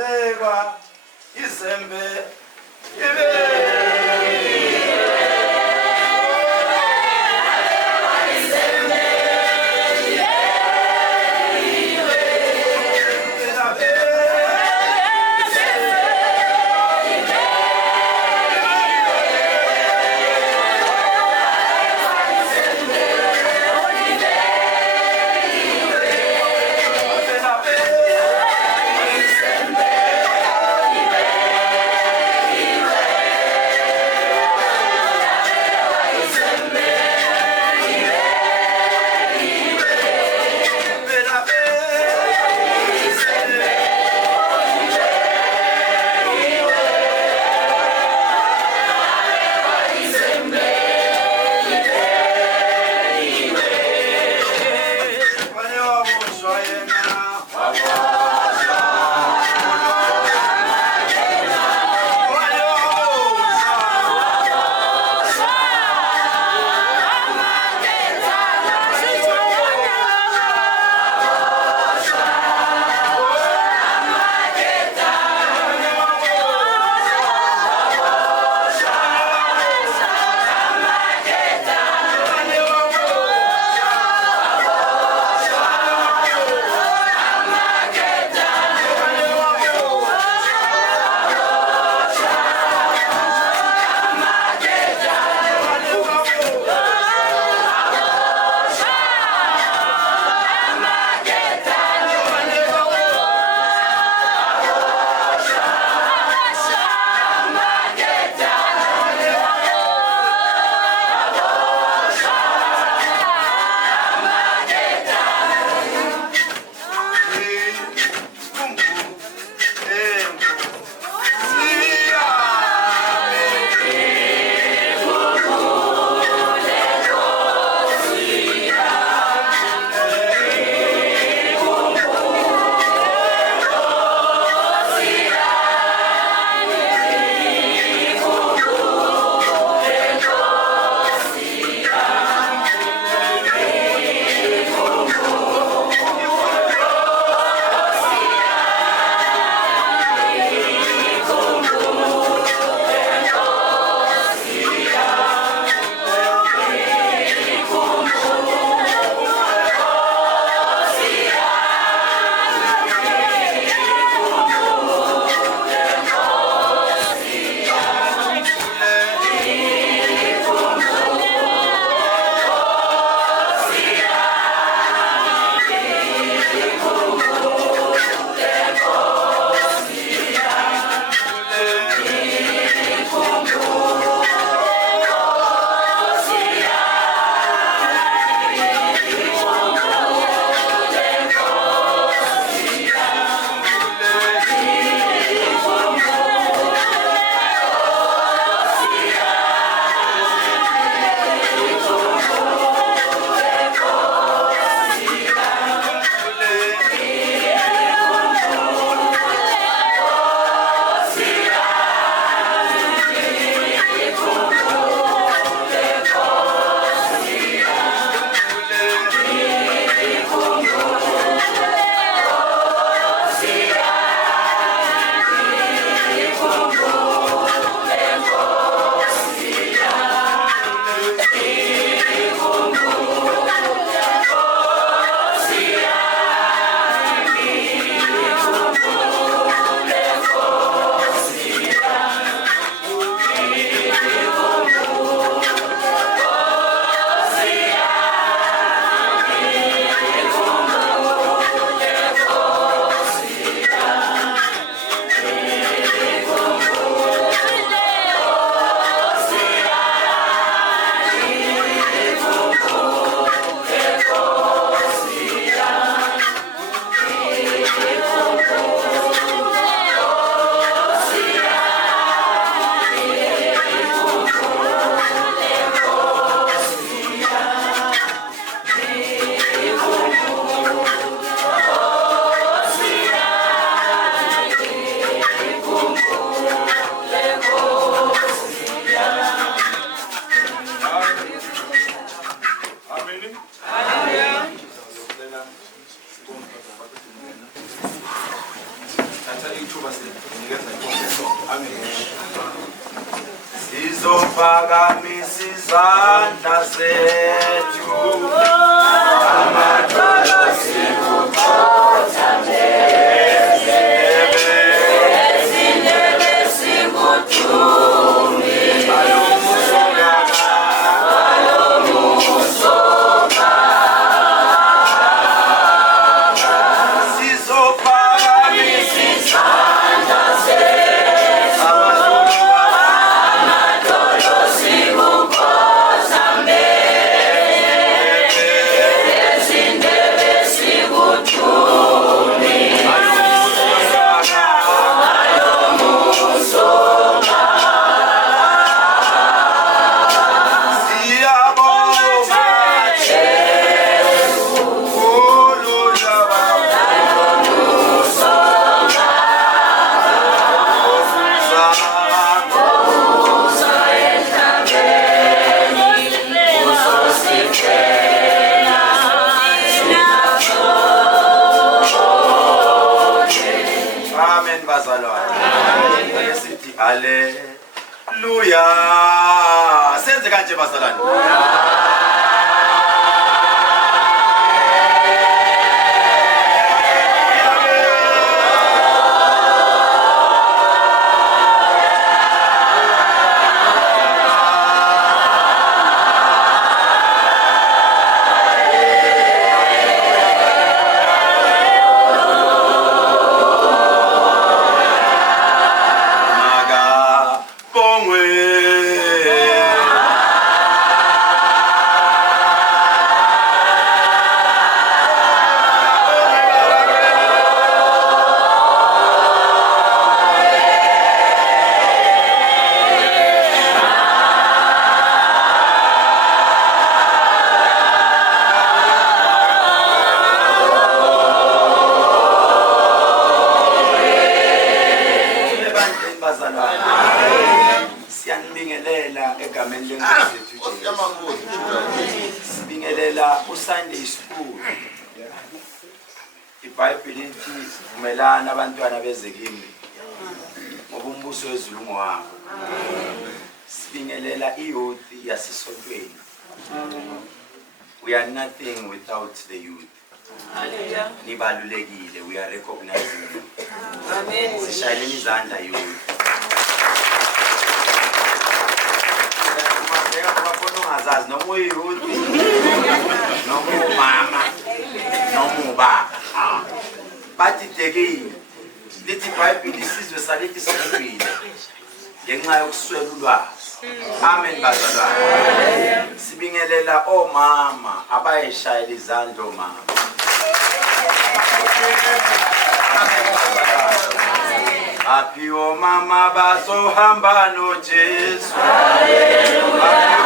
abekwa izembe ibe Sizophakamisa izandla zethu amadolo sikukhothamele ezindebe sikuthumbe sizophakamisa izandla zethu amadolo sikukhothamele ezindebe sikuthumbe Amen bazalwane. Sithi haleluya. Senze kanje bazalwane. Siyanibingelela egameni lenkosi yethu Jesu. Sibingelela uSunday School. iBhayibheli lithi vumelana abantwana beze kimi ngoba umbuso wezulu ngowabo. Sibingelela iyouth yasisontweni. We are nothing without the youth. Hallelujah. Nibalulekile, we are recognizing you. Amen. Sishayeleni izandla youth. Azazi noma uyuthi noma umama noma ubaba bathi dekile lithi iBhayibheli isizwe salithi sifile ngenxa yokuswela ulwazi. Amen bazalwane. Sibingelela omama abayishayela izandla omama. Happy omama bazohamba noJesu. Hallelujah.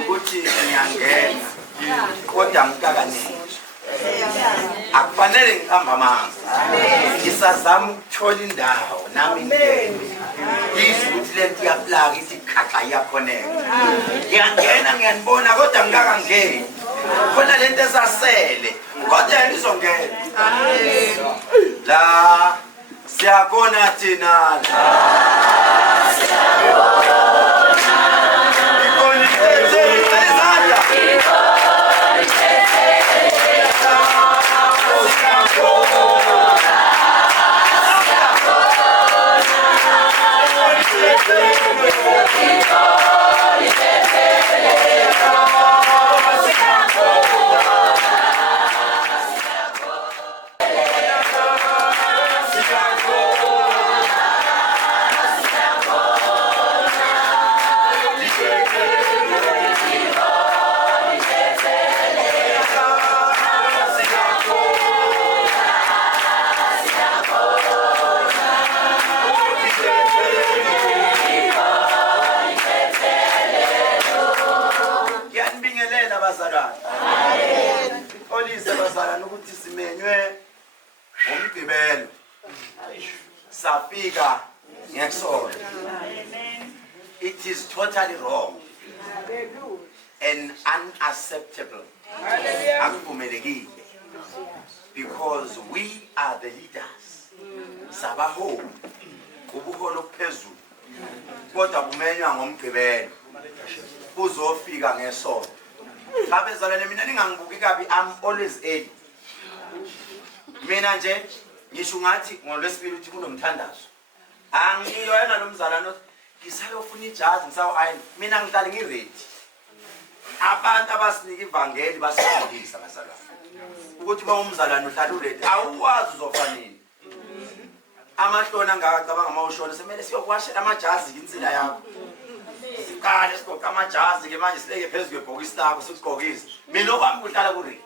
Ukuthi ngiyangena kodwa ngikakanini akufanele ngihamba amanzi ngisazama ukuthola indawo nami ngene yizwe ukuthi lento iyaplaka ithi khaxa iyakhoneka ngiyangena ngiyanibona kodwa ngikakangeni khona lento esasele kodwa yena izongena la siyakhona thina la siyakhona ikoni izandla safika ngesono. It is totally wrong and unacceptable because we are the leaders. Sabaho ubuholo phezulu kodwa bumenywa ngomgqibelo uzofika ngesono. Babezalane mina ningangibuki kabi, I'm always early. Mina nje ngisho ngathi ngolwesibili uthi kunomthandazo angiyoyena nomzalwane ngisayofuna ijazi ngisawu-ayini mina ngihlale ngiready. Abantu abasinika ivangeli basifundisa bazalwane ukuthi uma umzalwane uhlala uready awuwazi uzofa nini. Amahloni angakacabanga uma ushona semele siyokuwashela amajazi insila yakho. Siqale sigqoke amajazi ke manje sibeke phezu kwebhokisi lakho sikugqokise. Mina okwami kuhlala kuready.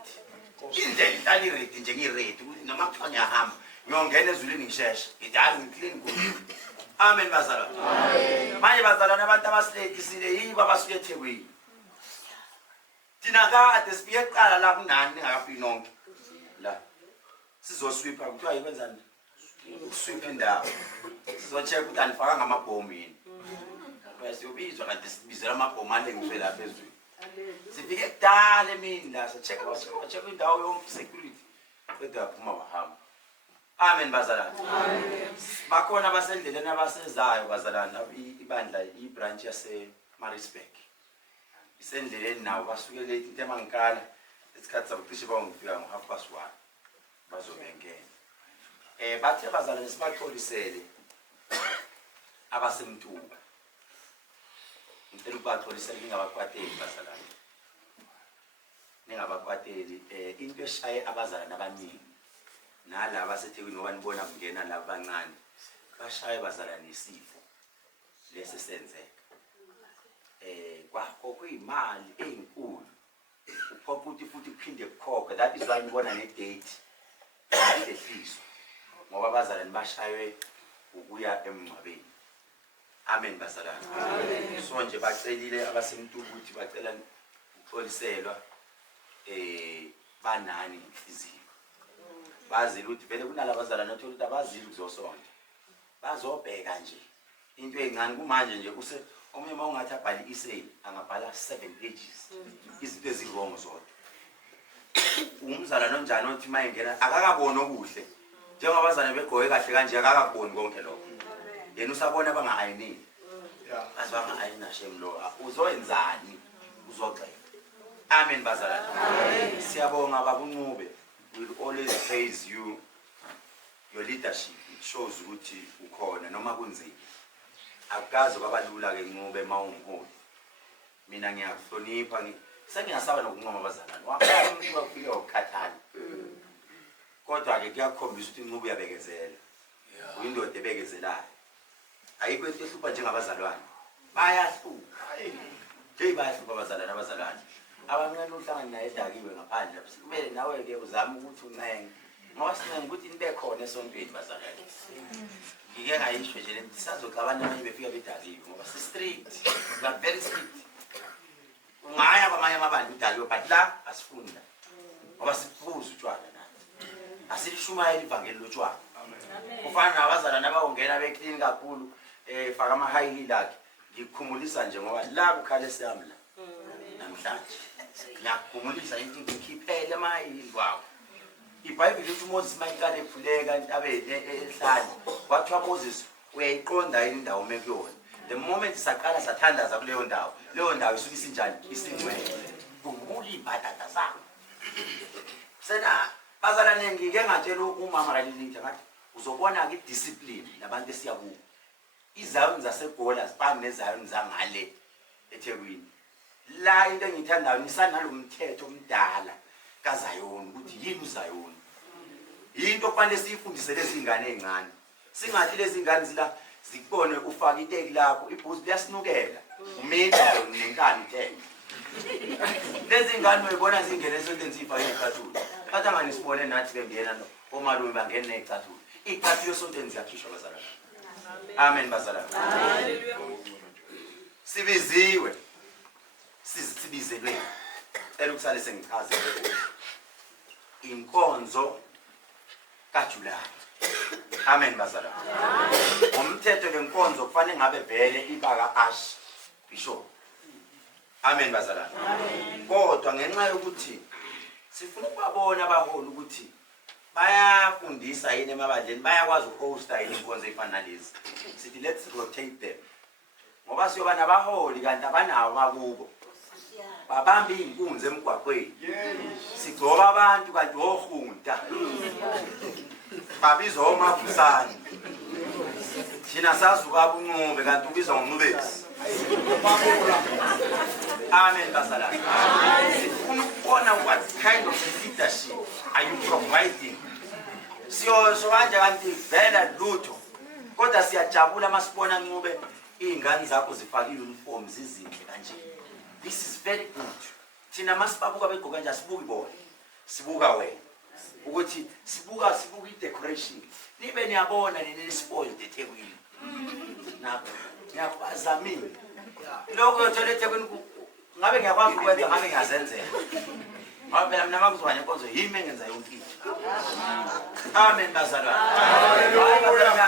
Indlela ihlala iready nje ngiready noma kuthiwa ngiyahamba ngiyongena ezulwini ngisheshe ngidazi ngiclean kuhle. Amen bazalwane. Amen. Manje bazalwane abantu abasilethisile yibo abasuke eThekwini. Thina kade sifike eqala la kunani ningakafiki nonke. La sizoswipha kuthiwa yikwenzani? Ukuswipha indawo. Sizocheck ukuthi anifaka ngamabhomu yini. Siyobizwa kanti sibizela amabhomu ale ngizwe la phezulu. Sifike kudala emini la check indawo yonke security. Kodwa phuma bahamba. Amen bazalwane. Amen. Bakhona abasendleleni abasezayo bazalwane ibandla ibranch yase Maritzburg. Isendleleni nawo basuke late into emangikala isikhathi sabucishe bawungifika ngo1:30 bazobengena. Bathe bazalwane sibaxolisele abasemtuba. Ngicela ukubaxolisela ningabakwateli bazalwane. Ningabakwateli into eshaye abazalwane abaningi. Nalaba seThekwini ngoba nibona kungena laba bancane bashaye bazalwane isifo lesi senzeka kwakho kuyimali ezinkulu uphoqa ukuthi futhi kuphinde kukhokhe. That is why nibona ne date ehliswa ngoba bazalwane bashaywe ukuya emngcwabeni. Amen bazalwane. Amen. So nje bacelile abasemtuba ukuthi bacela ukuxoliselwa banani izimo. Bazile ukuthi vele kunala bazalwane othola ukuthi abazili kuzosonto bazobheka nje into encane kumanje nje use omunye uma ungathi abhali isay angabhala 7 pages izinto ezingrongo zodwa. Umzalwane onjani othi mayengena akakabona okuhle njengoba bazalwane begoye kahle kanje akakaboni konke lokho. Yena usabona abanga-ayinini azibanga-ayina shem lo uzoyenzani uzoxela. Amen bazalwane. Amen. Siyabonga baba uNcube. We'll always praise you, your leadership. It shows ukuthi ukhona noma kunzima. Akukaze kwabalula ke Ncube mawungiholi. Mina ngiyakuhlonipha sengingasaba nokuncoma abazalwane. Waqala umuntu wakufika ukukhathala. Kodwa ke kuyakhombisa ukuthi Ncube uyabekezela. Uyindoda ebekezelayo. Ayikho into ehlupha njengabazalwane. Bayahlupha. Hey bayahlupha abazalwane. Abancane uhlangana naye edakiwe ngaphandle kumele nawe ke uzame ukuthi uncenge ngoba sinenge ukuthi nibe khona esontweni bazalwane. Ngike ngayisho nje le sisazoxabana manje befika bedakiwe ngoba si strict, we are very strict. Ungaya kwamanye amabandla udakiwe but but la asifunda ngoba sifuza utshwala nathi asishumayela ivangeli lotshwala kufana nabazalwane abawongena beclean kakhulu faka ama high heel akhe ngikhumulisa nje ngoba la kukhale siyami la namhlanje ngiyakhumulisa into ngikhiphele ama high heel wawo iBhayibheli lithi uMoses mayikale ephuleka entabeni ehlali kwathiwa Moses uyayiqonda yini indawo mekuyona the moment saqala sathandaza kuleyo ndawo leyo ndawo isuke isinjani isingcwele kungula ibhatata zakho sena bazalwane ngike ngatshela umama kalilitha ngathi uzobona ke discipline labantu esiyakubo izayoni zaseGola zifana nezayoni zangale eThekwini la into engithandayo nisanalomthetho omdala kaZayoni ukuthi yini uZayoni into okufanele siyifundise lezi ingane ezincane singathi lezi ingane zila zikubone ufaka iteki lakho ibhuzi liyasinukela umina nenkani iteke lezi ingane uyibona zingene esontweni zifake ezicathula bathi anganisibone nathi ke ngena no omalume bangene nezicathula icathula esontweni ziyakhishwa bazalwane amen bazalwane haleluya sibiziwe sibizelwe elukusale sengichaze inkonzo kaJulayi amen bazalwane umthetho lenkonzo kufanele ngabe vele ibaka ash bishop amen bazalwane kodwa ngenxa yokuthi sifuna ukubabona abaholi ukuthi bayafundisa yini emabandleni bayakwazi ukuhosta yini inkonzo efana nalezi sithi let's rotate them ngoba siyoba nabaholi kanti abanawo makubo babamba inkunzi emgwaqweni sigcoba abantu kanti ohunta babizwa omafusani thina sazuka bunqube kanti ubizwa ngoNcubesi amen bazalwane sifuna ukubona what kind of leadership are you providing siyo kanje kanti vela lutho kodwa siyajabula masibona Ncube izingane zakho zifaka uniform zizinhle kanje this is very good thina masibabuka begqoka nje asibuki bona sibuka wena ukuthi sibuka idecoration nibe niyabona nini spoiled eThekwini nabo ngiyabazamini lokho yothola eThekwini ngabe ngiyakwazi ukwenza ngabe ngiyazenzela ngoba phela mina makuzwana inkonzo yimi engenza yonke into amen bazalwane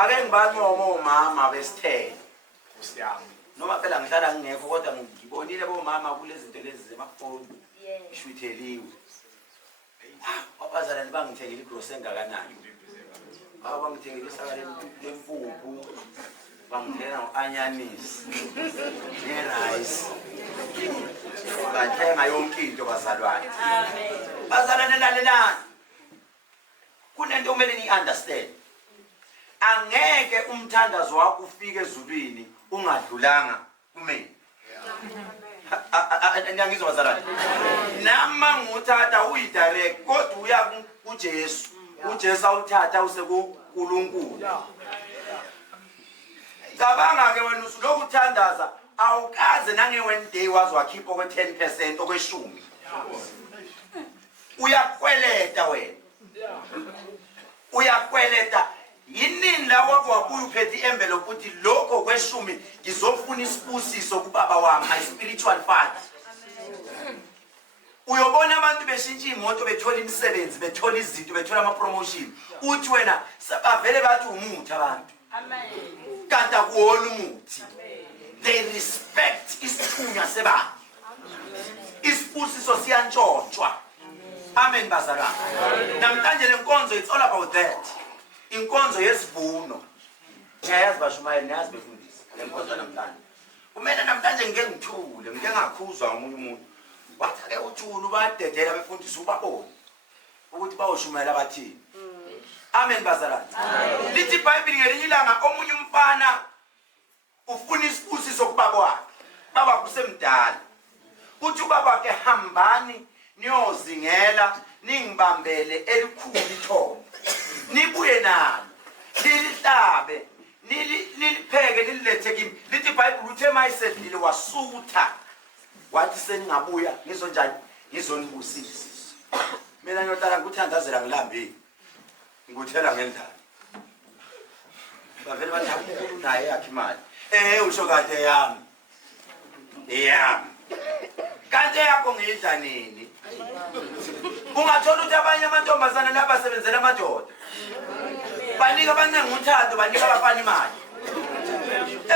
ake ngibanqomo omama besithele kusiyami noma phela ngihlala ngingekho kodwa ngibonile bomama kulezi zinto lezi zemafoni ishwitheliwe abazalwane bangithengile igrocery engakanani bangithengile isaka lempupu bangithengela ngo-anyanisi ne-rice bathenga yonke into bazalwane bazalwane lalelani kunento kumele ni-understand angeke umthandazo wakho ufike ezulwini ungadlulanga kumina ngiyangizwa bazalwane nama nguthatha uyidirect kodwa uya kuJesu uJesu awuthatha usekuNkulunkulu cabanga ke wena usuloku uthandaza awukaze nange-one day wazi wakhipha okwe-10% okweshumi uyakweleta wena uyakweleta yinini la wakwabuya uphethe i-envelope ukuthi lokho kweshumi ngizofuna isibusiso kubaba wami my-spiritual father uyobona abantu beshintsha imoto bethola imisebenzi bethola izinto bethola ama-promotion uthi wena bavele bathi umuthi abantu kanti akuwona umuthi they respect isithunywa sebandla isibusiso siyantshontshwa amen bazalwane namhlanje le nkonzo it's all about that inkonzo yesivuno ngiyayazi bashumayeli niyazi befundisa le nkonzo namhlanje kumele namhlanje ngike ngithule ngike ngakhuzwa ngomunye umuntu wathi ake uthule ubadedela befundisa ubabone ukuthi bawushumayela abathini amen bazalwane lithi iBhayibheli ngelinye ilanga omunye umfana ufuna isibusiso kubaba wakhe baba kusemdala uthi ubaba wakhe hambani niyozingela ningibambele elikhulu ithombe nibuye nalo nilihlabe nilipheke nililethe kimi lithi iBhayibheli uthe mayisedlile wasutha wathi seningabuya ngizonjani ngizonibusisa mina ngiyohlala ngikuthandazela ngilambile ngikuthela ngendaba bavele bathi uNkulunkulu naye yakhe imali usho kade yami kanti kanti yakho ngiyidla nini? Ungathola ukuthi abanye amantombazana labasebenzela amadoda banika abancenga uthando, banika abafana imali.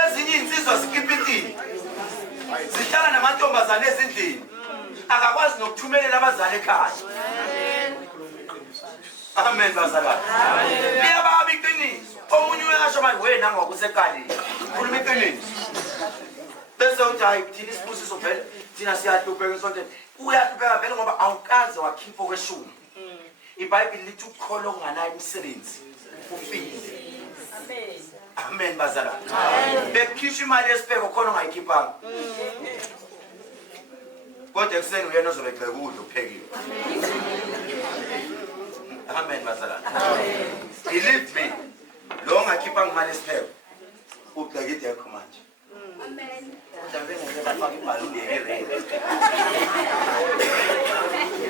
Ezinye insizwa zikiphithile zihlala namantombazana ezindlini, akakwazi nokuthumelela abazali ekhaya. Amen bazalwane. Liyababa iqiniso. Omunye uyasho manje wena ngokusekalini. Khuluma iqiniso. Bese uthi hayi thina isibusiso vele thina siyahlupeka esontweni. Uyahlupeka vele ngoba awukaze wakhipha okweshumi. iBhayibheli lithi ukukholo onganayo umsebenzi ufile. Amen. Amen bazalwane. Bekhishwa imali yesibheko khona ongayikhiphanga. Kodwa ekuseni uyena ozobegxeka ukudla uphekiwe. Amen bazalwane. Believe me, lo ongakhiphanga imali yesibheko ugxeka idekho manje. Amen. Kodwa ngeke bafake ibhaluni yerere.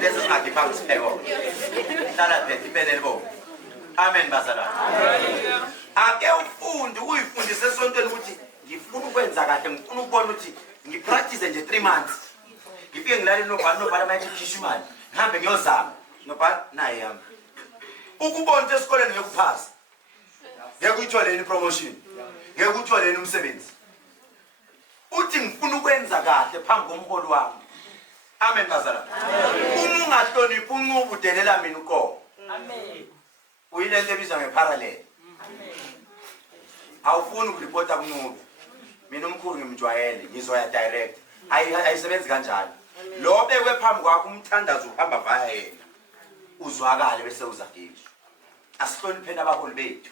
Lezi zingakhiphanga isibheko. Hlala phethe ipene elibomvu. Amen bazalwane. Ake ufunde uyifundise esontweni ukuthi ngifuna ukwenza kahle, ngifuna ukubona ukuthi ngipractice nje 3 months. Ngifike ngilale nobhala mayithi khishwa imali. Ngihambe ngiyozama. Nobhala naye yami. Ukubona ukuthi esikoleni ngekuphasa. Ngeke uyitholeni promotion. Ngeke uyitholeni umsebenzi. Uthi ngifuna ukwenza kahle phambi komholi wami. Amen bazalwane. Uma ungahloniphi unqubo udelela mina uqobo. Amen. Uyilento ebizwa ngeparallel. Amen. Awufuni ukureport kunqubo. Mina umkhulu ngimjwayele, ngizoya direct. Ayisebenzi kanjalo. Lo bekwe phambi kwakho umthandazo uhamba vaya yena. Uzwakale bese uzagishwa. Asihlonipheni abaholi bethu.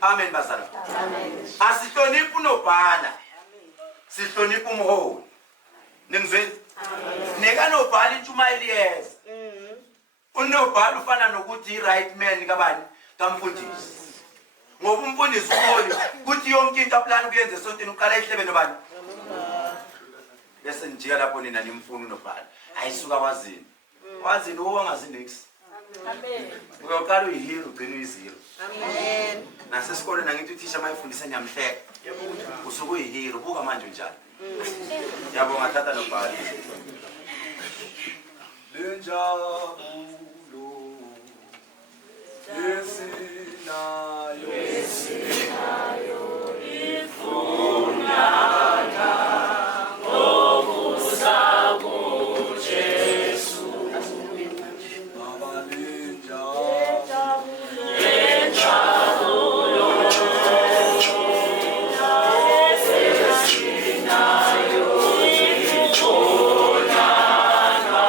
Amen bazalwane. Amen. Asihloniphi unobhala. Sihlonipha umholi. Ningizweni? Amen. Neka nobhala intshumayeli yeza. Unobhala ufana nokuthi i-right man kabani kamfundisi. Ngoba umfundisi umholi kuthi yonke into aplana ukuyenza esontweni uqala ihlebe nobani. Bese njika lapho nina nimfuna unobhala. Ayisuka wazini. Wazini uwangazindix. Amen. Uyoqala uyihero ugcina uyizero. Amen. Nasesikoleni nangithi uthisha mayifundisa nyamhleke. Usuke uyihero buka manje njani. Yabonga tata nobhala. Lenjabulo Yesinayo ifunana ngokuza kuJesu. Baba lenjabulo Yesinayo ifunana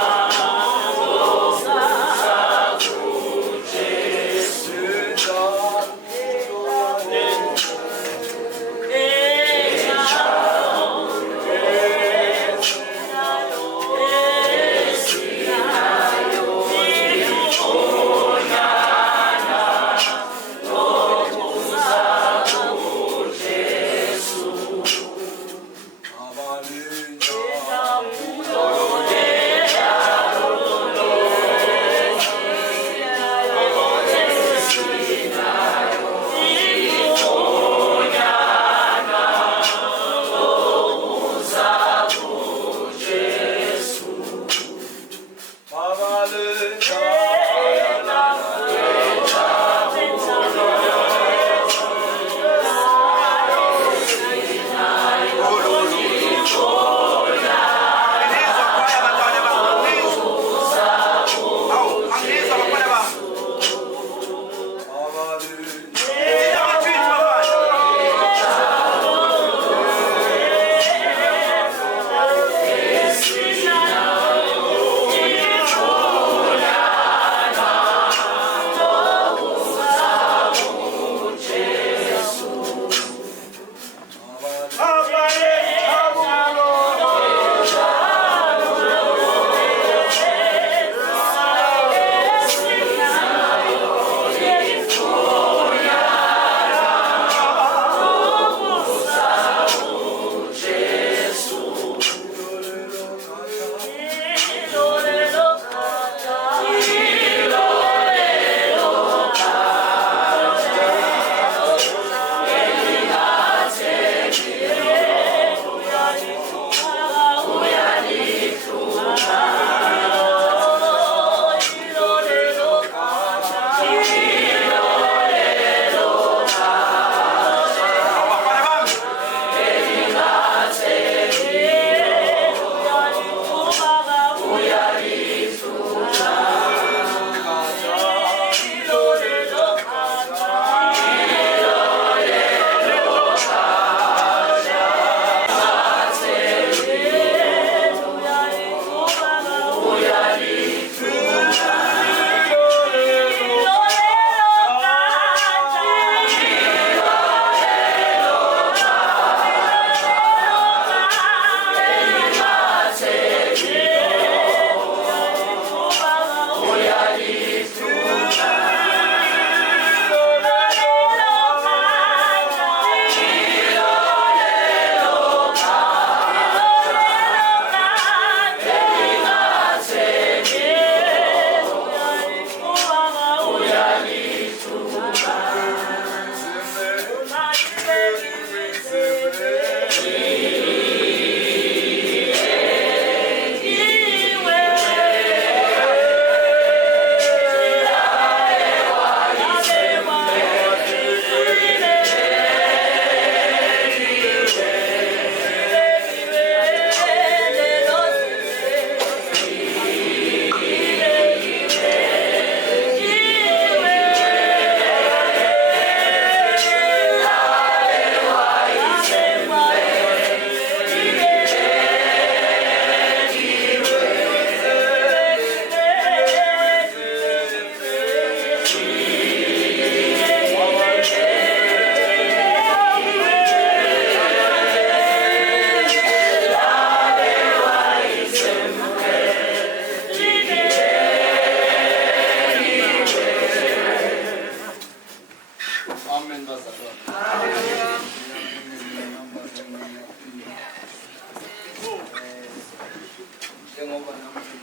njengoba namanje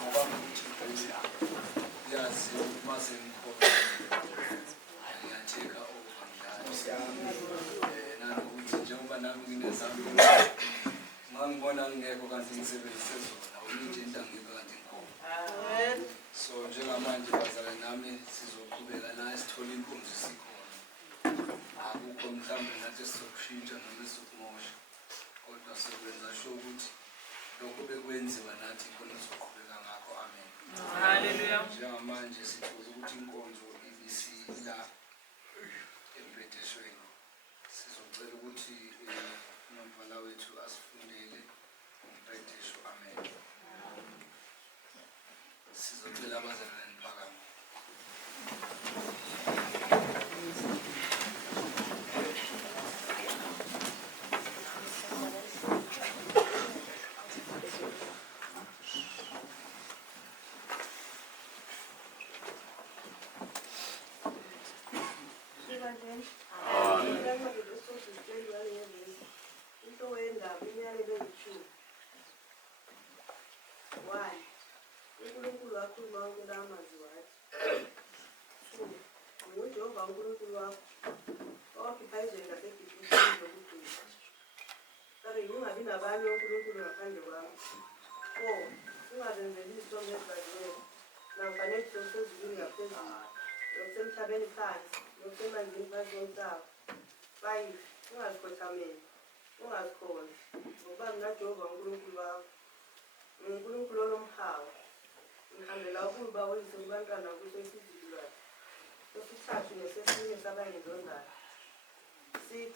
ngoba ukuthi yazi mase ngikho ngiyatheka over njalo nanokuthi njengoba nami nginezami ngangibona ngingekho kanti ngisebenzise zona uyithi into angikho kanti ngikhona. So njengamanje bazalwane nami sizoqhubeka la sithola inkunzi sikhona, akukho mhlawumbe nathi sizokushintsha noma sizokumosha, kodwa sikwenza sure ukuthi lokho bekwenziwa nathi khona sizoqhubeka ngakho. Amen. Haleluya. Njengamanje sithola ukuthi inkonzo ibisila empedeshweni, sizocela ukuthi umbala wethu asifundele umpedesho. Amen. Sizocela abazalwane phakame. uNkulunkulu wakhuluma kula amazwi wathi, nguJehova uNkulunkulu wakho owakhipha izwe laseGibhithe lokugcina. Ungabi nabanye onkulunkulu ngaphandle kwami. 4. Ungazenzeli isithombe esibaziweyo namfanekisi osezulwini ngaphezulu nokusemhlabeni phansi nokusemanzini phansi komhlaba. 5. Ungazikhothameli, ungazikhonzi, ngoba mina Jehova uNkulunkulu wakho uNkulunkulu olomhawu, ngihambela ukuba wenze kubantwana kuso isizukulwane sesithathu nesesine sabangizondayo. 6.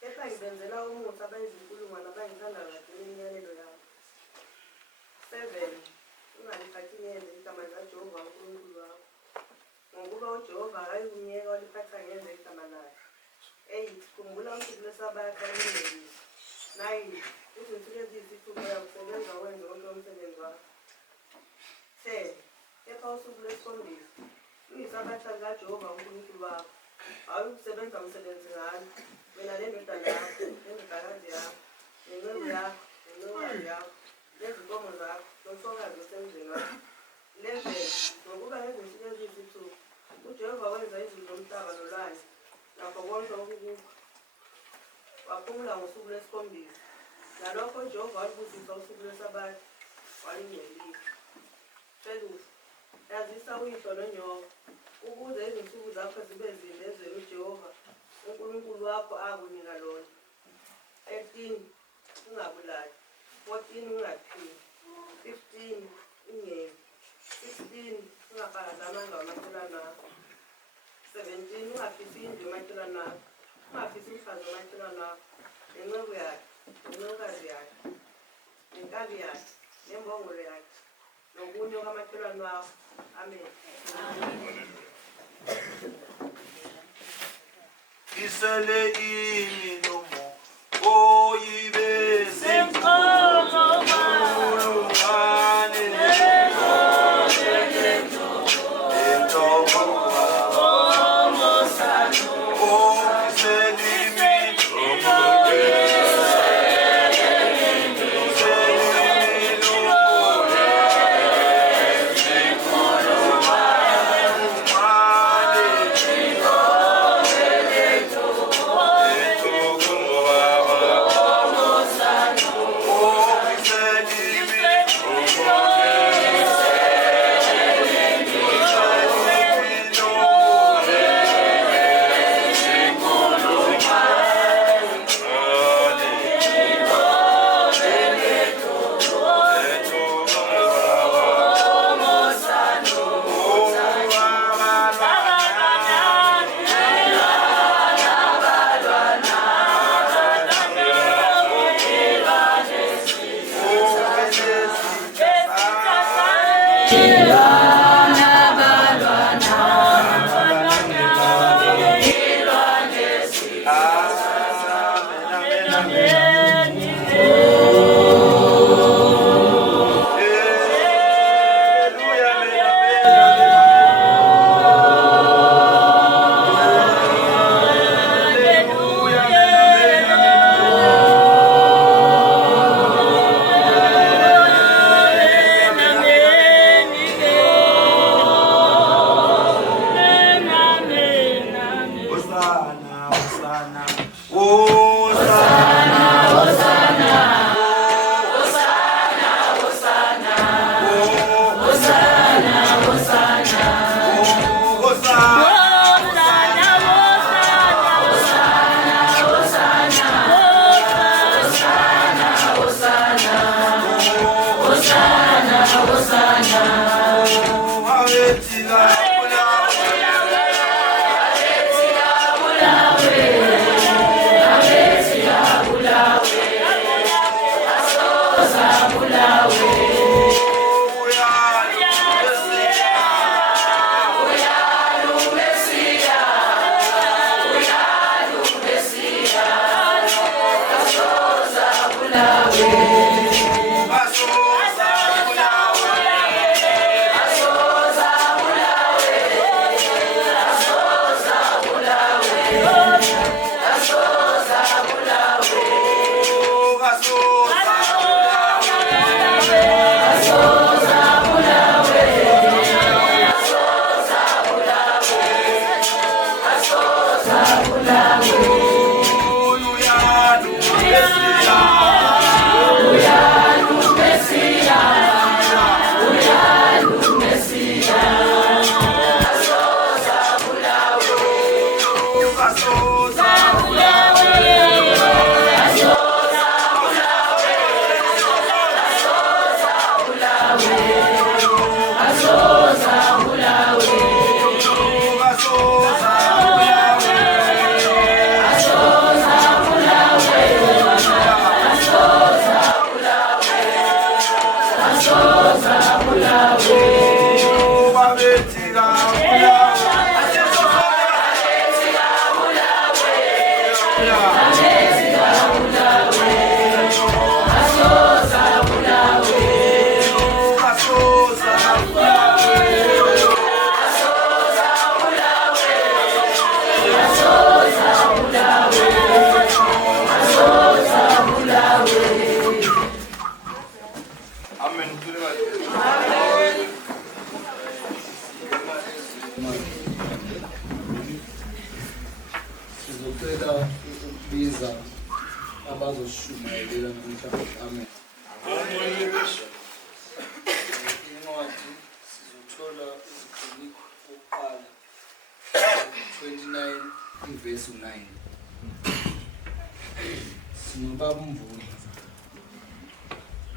Kepha ngibenzela umusa abayizinkulungwane abangithandayo ngagcina imiyalelo yami. 7. Ungaliphathingeze igama likaJehova uNkulunkulu wakho, ngokuba uJehova akayikunyeka waliphatha ngeze igama lakhe. 8. Khumbula usuku lweSabatha ulingcolise. 9. Izinsuku eziyisithupha uyakusebenza wenze wonke umsebenzi wakho. 10. Kepha usuku lwesikhombisa luyiSabatha likaJehova uNkulunkulu wakho, awukusebenza umsebenzi ngalo, wena nendodana yakho, nendodakazi yakho, nenceku yakho, nencekukazi yakho, nezinkomo zakho, nomfokazi osemzini wakho. 11. Ngokuba ngezinsuku eziyisithupha uJehova wenza izulu lomhlaba nolwandle nakho konke okukukho, waphumula ngosuku lwesikhombisa. Ngalokho uJehova walibusisa usuku lweSabatha walingcolisa. 12. Yazisa uyihlo nonyoko ukuze izinsuku zakho zibe zinde ezweni uJehova uNkulunkulu wakho akunika lona. 13. Ungabulali. 14. Ungaphili. 15. Ungebi. 16. Ungafakazi amanga wamakhelwane wakho. 17. Ungafisi indlu yomakhelwane wakho, ungafisi umfazi womakhelwane wakho, nenceku yakhe, nencekukazi yakhe, nenkabi yakhe, nembongolo yakhe, nokunye okamakhelwane wakho. Amen. Isele imilomo oyibese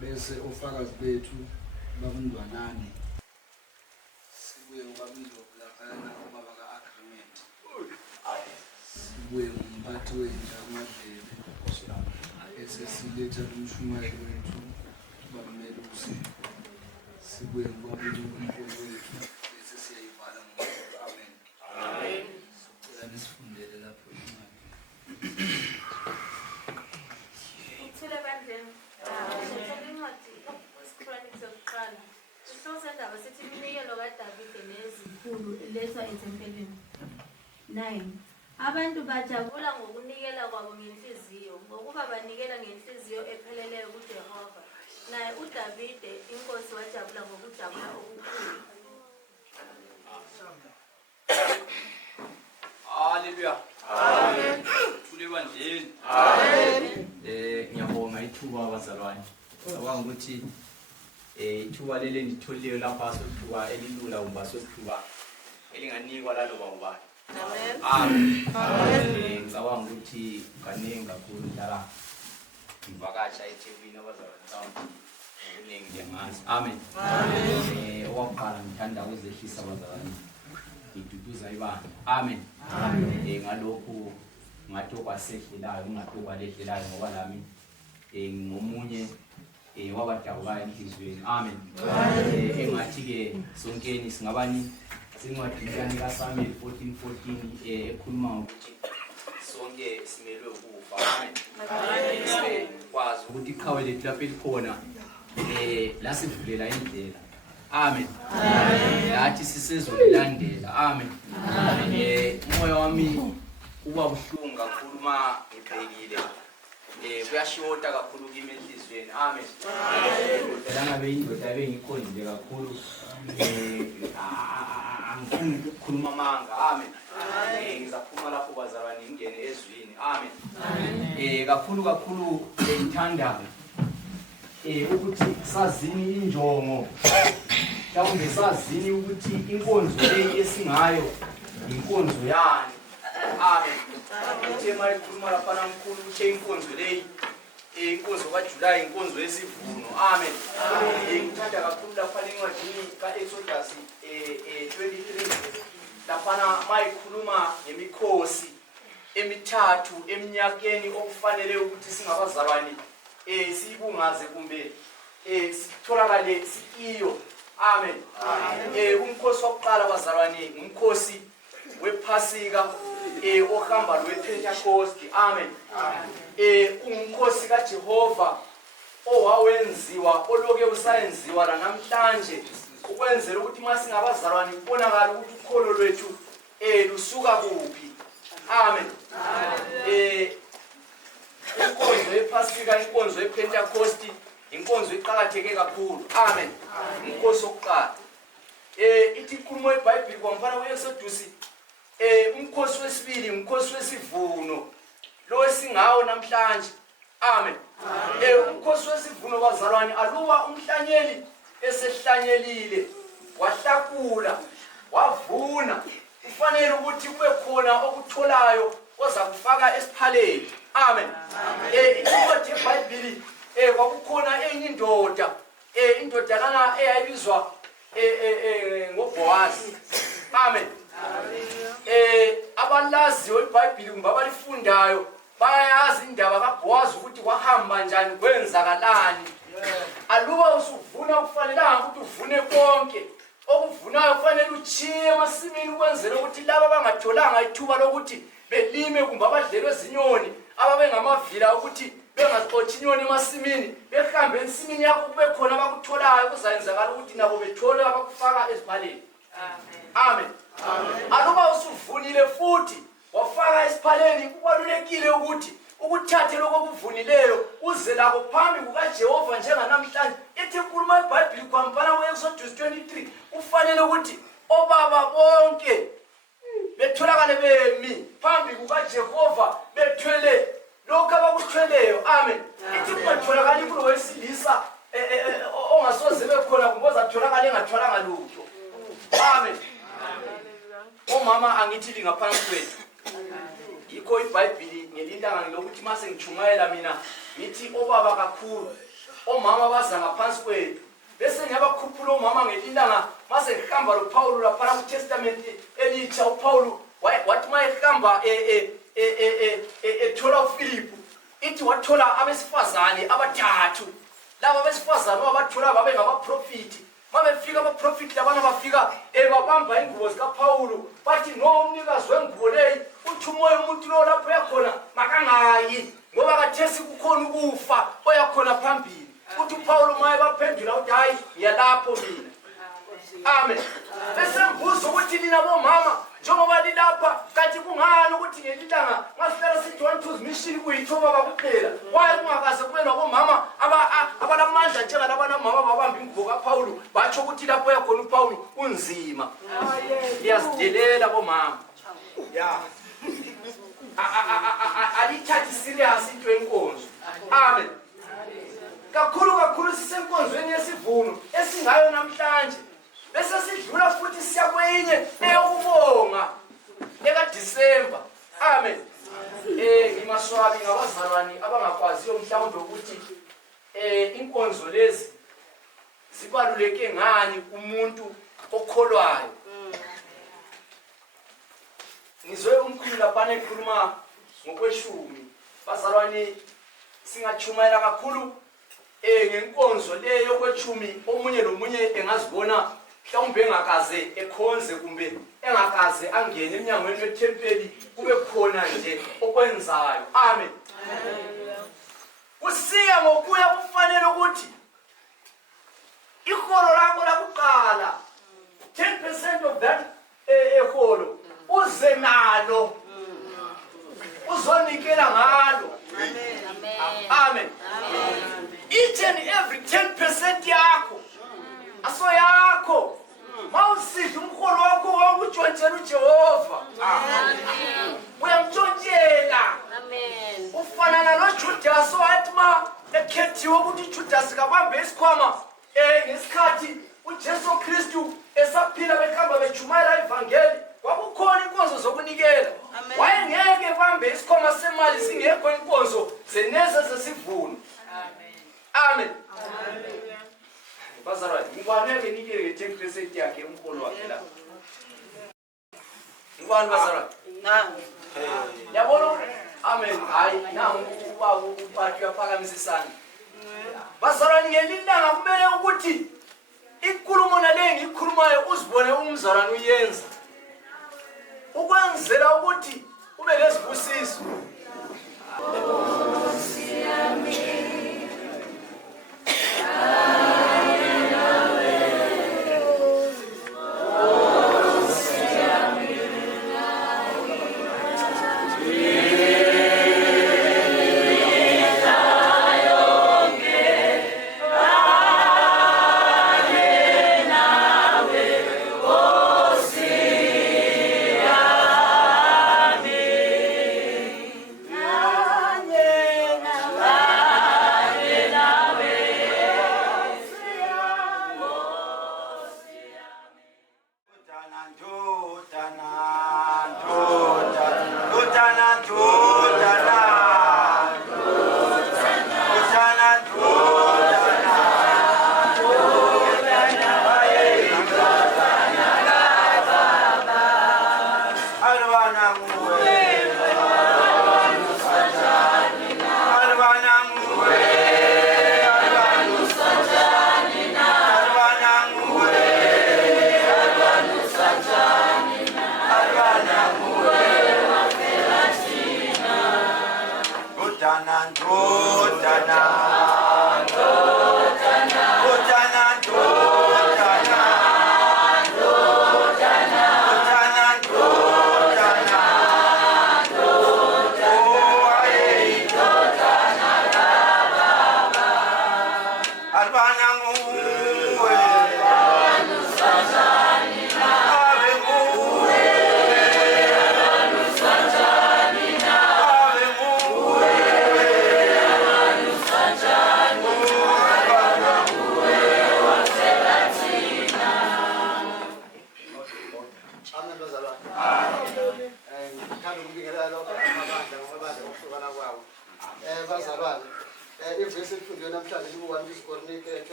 Bese ofakazi bethu babundwanane sibuye ngobabili laphana ubaba ka-agreement sibuye ngumphathi wenja uMadlebe esesiletha umshumayeli wethu bamelusi sibuye ngobabili umholi wethu bese siyayivala ngokuthi amen. Amen. Sicela nisifundele lapho incwadi. Uthule bandleni. Isihloko sendaba sithi iminikelo kaDavide nezikhulu ilethwa ethempelini. 9. Abantu bajabula ngokunikela kwabo ngenhliziyo, ngokuba banikela ngenhliziyo epheleleyo kuJehova. Naye uDavide inkosi wajabula ngokujabula okukhulu. Haleluya. Amen. Thule bandleni. Amen. Ngiyabonga ithuba abazalwane. Ngicabanga ukuthi ithuba leli enditholileyo lapha sokuthuba elilula kumba sokuthuba elinganikwa laloba ubani. Amen. Amen. Ngicabanga ukuthi kaningi kakhulu dala ivakatsha eThekwini abazalwane sound ngokuningi njengazi. Amen. Amen. Owakuqala ngithanda ukuzehlisa abazalwane ngiduduza ibandla. Amen. Amen. Ngalokhu ngathi okwasehlelayo ungathi okwalehlelayo ngoba nami ngomunye wabadabukayo enhlizweni. Amen. Engathi ke sonkeni singabani sincwadini kaSamuel 14:14 ekhuluma ukuthi sonke simelwe ukufa. Amen. Kwazi ukuthi iqhawe lethu lapho elikhona lasivulela indlela. Amen. Amen. Lathi sisezolandela. Amen. Amen. Umoya wami uba buhlungu kakhulu ma ngibhekile kuyashota kakhulu kimi enhlizweni. Amen. Lana beyindoda bengikhonjile kakhulu angifuni ukukhuluma amanga. Amen. Ngizaphuma lapho bazalwane ngingene ezwini. Amen. Kakhulu ngithanda ukuthi sazini injongo, mhlawumbe sazini ukuthi inkonzo leyi esingayo inkonzo yani. Amen. Uthema ikhuluma lapha namkhulu ukuthi inkonzo leyi inkonzo kaJulayi inkonzo yesivuno. Amen. Ngithanda kakhulu lapha encwadini ka-Exodus 23 lapha mayikhuluma ngemikhosi emithathu eminyakeni okufanele ukuthi singabazalwane siyibungaze kumbe sitholakale sikiyo. Amen. Umkhosi wokuqala bazalwane umkhosi wephasika ohamba lwePentecost. Amen. Umkhosi kaJehova owawenziwa oloke usayenziwa la namhlanje ukwenzela ukuthi masingabazalwane kubonakala ukuthi ukholo lwethu lusuka kuphi. Amen. Inkonzo yephasika, inkonzo yePentecost, inkonzo eqhakatheke kakhulu. Amen. Umkhosi wokuqala ithi inkulumo yeBhayibheli kwamfana weExodus umkhosi wesibili umkhosi wesivuno lo esingawo namhlanje. Amen. Umkhosi wesivuno bazalwane aluba umhlanyeli esehlanyelile wahlakula wavuna kufanele ukuthi kube khona okutholayo oza kufaka esiphaleni. Amen. Incwadi yeBhayibheli kwakukhona enye indoda indodana eyayibizwa ngoBowazi. Amen. Abalaziyo iBhayibheli kumbe abalifundayo bayayazi indaba kaBowazi ukuthi kwahamba njani kwenzakalani. Aluba usuvuna kufanelanga ukuthi uvune konke okuvunayo kufanele uchiye emasimini ukwenzela ukuthi laba abangatholanga ithuba lokuthi belime kumbe abadlelwe zinyoni ababengamavila ukuthi bengaxothi inyoni emasimini behambe ensimini yakho kube khona abakutholayo kuzayenzakala ukuthi nabo bethole abakufaka eziphaleni. Amen. Aluba usuvunile futhi wafaka esiphaleni kubalulekile ukuthi ukuthathe lokho okuvunileyo uze lako phambi kukaJehova njenganamhlanje. Ithi inkulumo yeBhayibheli kwamfana weExodus 23 kufanele ukuthi obaba bonke betholakale bemi phambi kukaJehova bethwele lokho abakuthweleyo. Amen. Ithi kungatholakali kulo wesilisa ongasoze bekhona kumbe ozatholakala engathwalanga lutho. Amen. Omama angithi lingaphansi kwethu. Yikho iBhayibheli ngelilanga lokuthi mase ngichumayela mina ngithi obaba kakhulu omama baza ngaphansi kwethu bese ngiyabakhuphula omama ngelilanga mase ngihamba loPaul lapha kuTestament elitsha. uPaul wathi mayehamba ethola uFilipu ithi wathola abesifazane abathathu. Laba abesifazane abathola babe ngabaprofiti. Mabefika abaprofiti labana bafika babamba ingubo zikaPaul bathi no umnikazi wengubo leyi uthi umoya umuntu lo lapho yakhona makangayi ngoba kathesi kukhona ukufa oyakhona phambili. Uthi uPaul maye baphendula uthi hayi ngiyalapho mina. Amen. Bese mbuzo ukuthi lina bomama njengoba lilapha kanti kungani ukuthi ngelilanga masihlala sithi 1-2 mission kuyithoba bakuphela waye kungakaze kube nabomama abanamandla njengalabana mama babamba ingubo kaPaul batsho ukuthi lapho yakhona uPaul unzima. Iyazidelela bomama. Yeah. Alithathi serious into enkonzo. Amen. Kakhulu sisenkonzweni yesivuno esingayo namhlanje. Bese sidlula futhi siya kwenye eyokubonga ekaDisemba. Amen. Ngimaswabi ngabazalwane abangakwaziyo mhlawumbe ukuthi inkonzo lezi zibaluleke ngani kumuntu okholwayo. Ngizwe umkhulu lapha ekhuluma ngokweshumi. Bazalwane singachumayela kakhulu ngenkonzo leyo kweshumi omunye nomunye engazibona mhlawumbe engakaze ekhonze kumbe engakaze angene eminyangweni wethempeli kube khona nje okwenzayo. Amen. Kusiya ngokuya kufanele ukuthi iholo lakho lakuqala 10% of that eholo uze nalo uzonikela ngalo. Amen. Each and every 10% yakho aso yakho mawusidla umholo wakho wakutshontshela uJehova. Uyamtshontshela. Amen. Ufana naloJudas wathi ma ekhethiwe ukuthi uJudas kabambe isikhwama ngesikhathi uJesu Kristu esaphila bekhamba bejumayela ivangeli kwakukhona inkonzo zokunikela. Wayengeke ebambe isikhwama semali singekho inkonzo zeneze zesivuno. Amen. Amen. Bazalwane ngikwaneke nikele 10% yakhe umkholo wakhe la. Ngibani bazalwane? Yabona? Amen. Hayi nangu ubaba uphathi uyaphakamisa isandla. bazalwane ngelilanga kumele ukuthi inkulumo nale ngikhulumayo uzibone umzalwane uyenza ukwenzela ukuthi ube lezibusiso.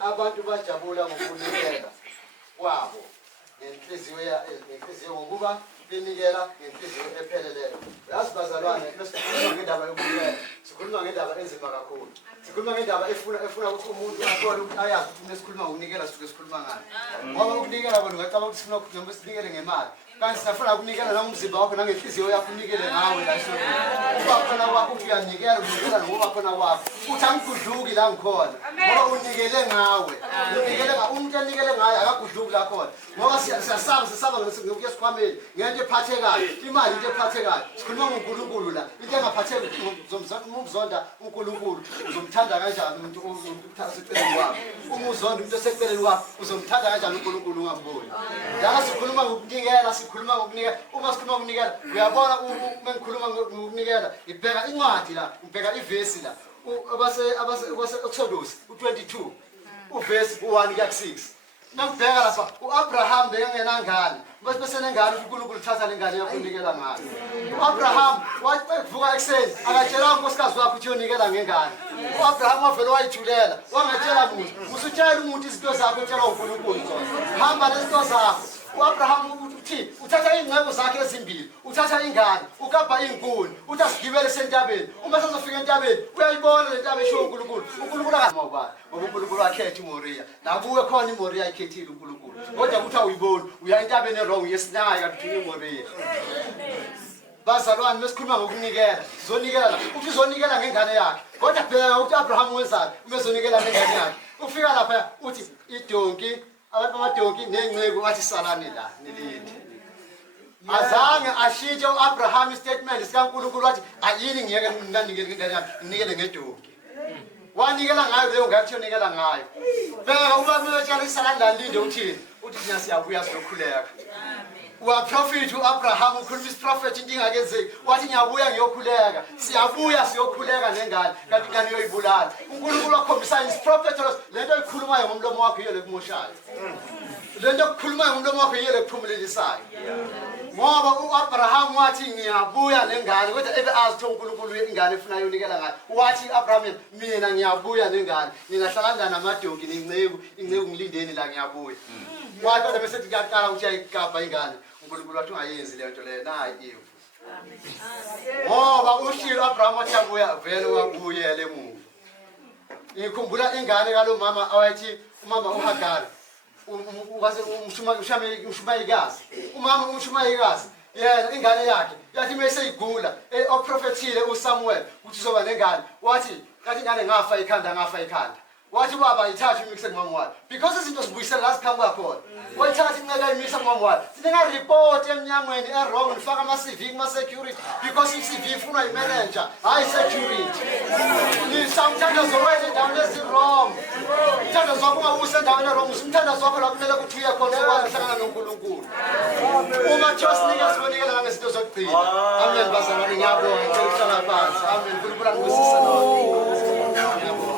Abantu bajabula ngokunikela kwabo ngenhliziyo ngokuba benikela ngenhliziyo epheleleyo. Yazi bazalwane, sikhuluma ngendaba yokunikela, sikhuluma ngendaba enzima kakhulu. Sikhuluma ngendaba efuna ukuthi umuntu athole ukuthi ayazi ukuthi sikhuluma ngokunikela sisuke sikhuluma ngani. Ngoba ukunikela bona ngicabanga ukuthi sifuna ukuthi noma sinikele ngemali. Kanti sifuna ukunikela nangomzimba wakho nangenhliziyo yakho unikele ngawe la esonto. Kuba khona kwakho uyanikela ngoba khona kwakho. Uthi angigudluki la ngikhona. Ngoba unikele ngawe. Unikele ngawe umuntu anikele ngaye akagudluki la khona. Ngoba siyasaba ngokuya sikhwameni ngento ephathekayo. Imali into ephathekayo. Sikhuluma ngoNkulunkulu la. Into engaphatheki umzonda uNkulunkulu uzomthanda kanjani umuntu oseceleni kwakho. Uma uzonda umuntu oseceleni kwakho uzomthanda kanjani uNkulunkulu ungamboni. La sikhuluma ngokunikela sikhuluma ngokunikela. Uma sikhuluma ngokunikela uyabona uma ngikhuluma ngokunikela ngibheka incwadi la ngibheka ivesi la Exodus 22 uvesi 1 kuya 6. Nangibheka lapha uAbraham bekengenangane bese nengane uNkulunkulu uthatha lengane yakho unikela ngayo. uAbraham wavuka ekseni akatshela unkosikazi wakhe ukuthi uyonikela ngengane. uAbraham wavele wayithulela wangatshela muntu usutshela umuntu izinto zakho utshela uNkulunkulu zona. Hamba nezinto zakho. uAbraham uthi uthatha ingcebo zakhe ezimbili, uthatha ingane, ukapha inkuni, uthi asigibele sentabeni. Uma sezofika entabeni, uyayibona le ntaba esho uNkulunkulu. uNkulunkulu akazimawubani, ngoba uNkulunkulu akhetha iMoriya. Nakuwe khona iMoriya ikhethile uNkulunkulu. Kodwa ukuthi awuyiboni, uya entabeni erong yesinayi kanti iMoriya. Bazalwane mesikhuluma ngokunikela, sizonikela la. Uthi uzonikela ngengane yakhe. Kodwa bheka ukuthi Abraham wenzani, umezonikela ngengane yakhe. Ufika lapha uthi idonki abantu bamadonki nenceku wathi salani la nilindi. Azange ashintshe uAbraham istatement sikaNkulunkulu wathi ayini ngiyeke nginikele ngengane yami nginikele ngedonki. Wanikela ngayo leyo ngathi unikela ngayo. Beka uba methela isalani la nilinde uthini? Uthi thina siyabuya siyokhuleka. Uwaprofit uAbraham ukhuluma isiprophet into ingakenzeki. Wathi ngiyabuya ngiyokhuleka. Siyabuya siyokhuleka nengane kanti ingane yoyibulala. uNkulunkulu wakhombisa isiprophet lento ekhulumayo ngomlomo wakho yile kumoshayo. Lento ekhulumayo ngomlomo wakho yile kuphumelelisayo. Ngoba uAbraham wathi ngiyabuya nengane kodwa ebe azi uNkulunkulu ingane efuna yonikela ngayo. Wathi uAbraham mina ngiyabuya nengane. Ngingahlala namadonki nenceku ngilindeni la ngiyabuya. Wathi kodwa bese ngiyaqala ukuthi ayikapa ingane. uNkulunkulu wathi ungayenzi le nto le nayi imvu. ngoba ushilo Abraham wathi abuya vele wabuyela emuva. Ngikhumbula ingane kalo mama awathi umama uHagari waze umshumayikazi umama umshumayikazi yena ingane yakhe yathi mase igula oprofethile uSamuel uthi uzoba nengane wathi kathi ingane ngafa ikhanda wathi baba ithathe imixe ngumama wakhe because izinto zibuyisela la sikhamba khona wayithatha inceka imixa ngumama wakhe sinenga report emnyangweni wrong nifaka ama CV kuma security because iCV ifunwa imanager hayi security ni sometimes zowena endaweni ezirong thanda zwakho ungabuse endaweni wrong usimthanda zwakho la kumele kuthi uye khona ukwazi ukuhlangana noNkulunkulu uma Josh nika sibonikela ngezinto zokugcina amen bazalwane ngiyabonga ngicela ukuhlala phansi amen uNkulunkulu angibusise ngiyabonga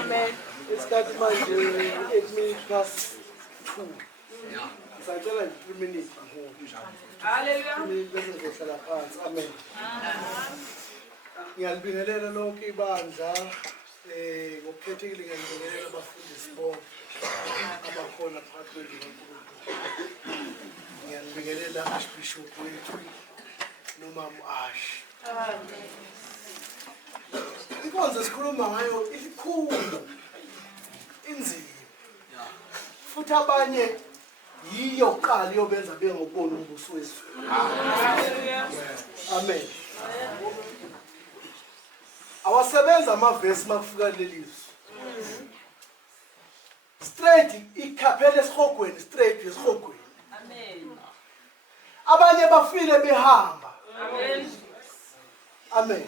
Amen. Isikhathi manje 8:02. Ngisacela 3 minutes ngihole. Hallelujah. Bese ngizohlala phansi. Amen. Ngiyalibingelela lonke ibandla ngokukhethekile ngiyalibingelela abafundisi bonke abakhona phakathi kwendlu. Ngiyalibingelela Archbishop wethu noMama Ash. Amen. Inkonzo sikhuluma ngayo ikhulu inzima futhi abanye yiyo qala yobenza bengobona umbuso wethu. Amen. Awasebenza amavesi makufika lelizwe. Straight ikhaphele esihogweni straight esihogweni. Amen. Abanye bafile behamba. Amen. Amen.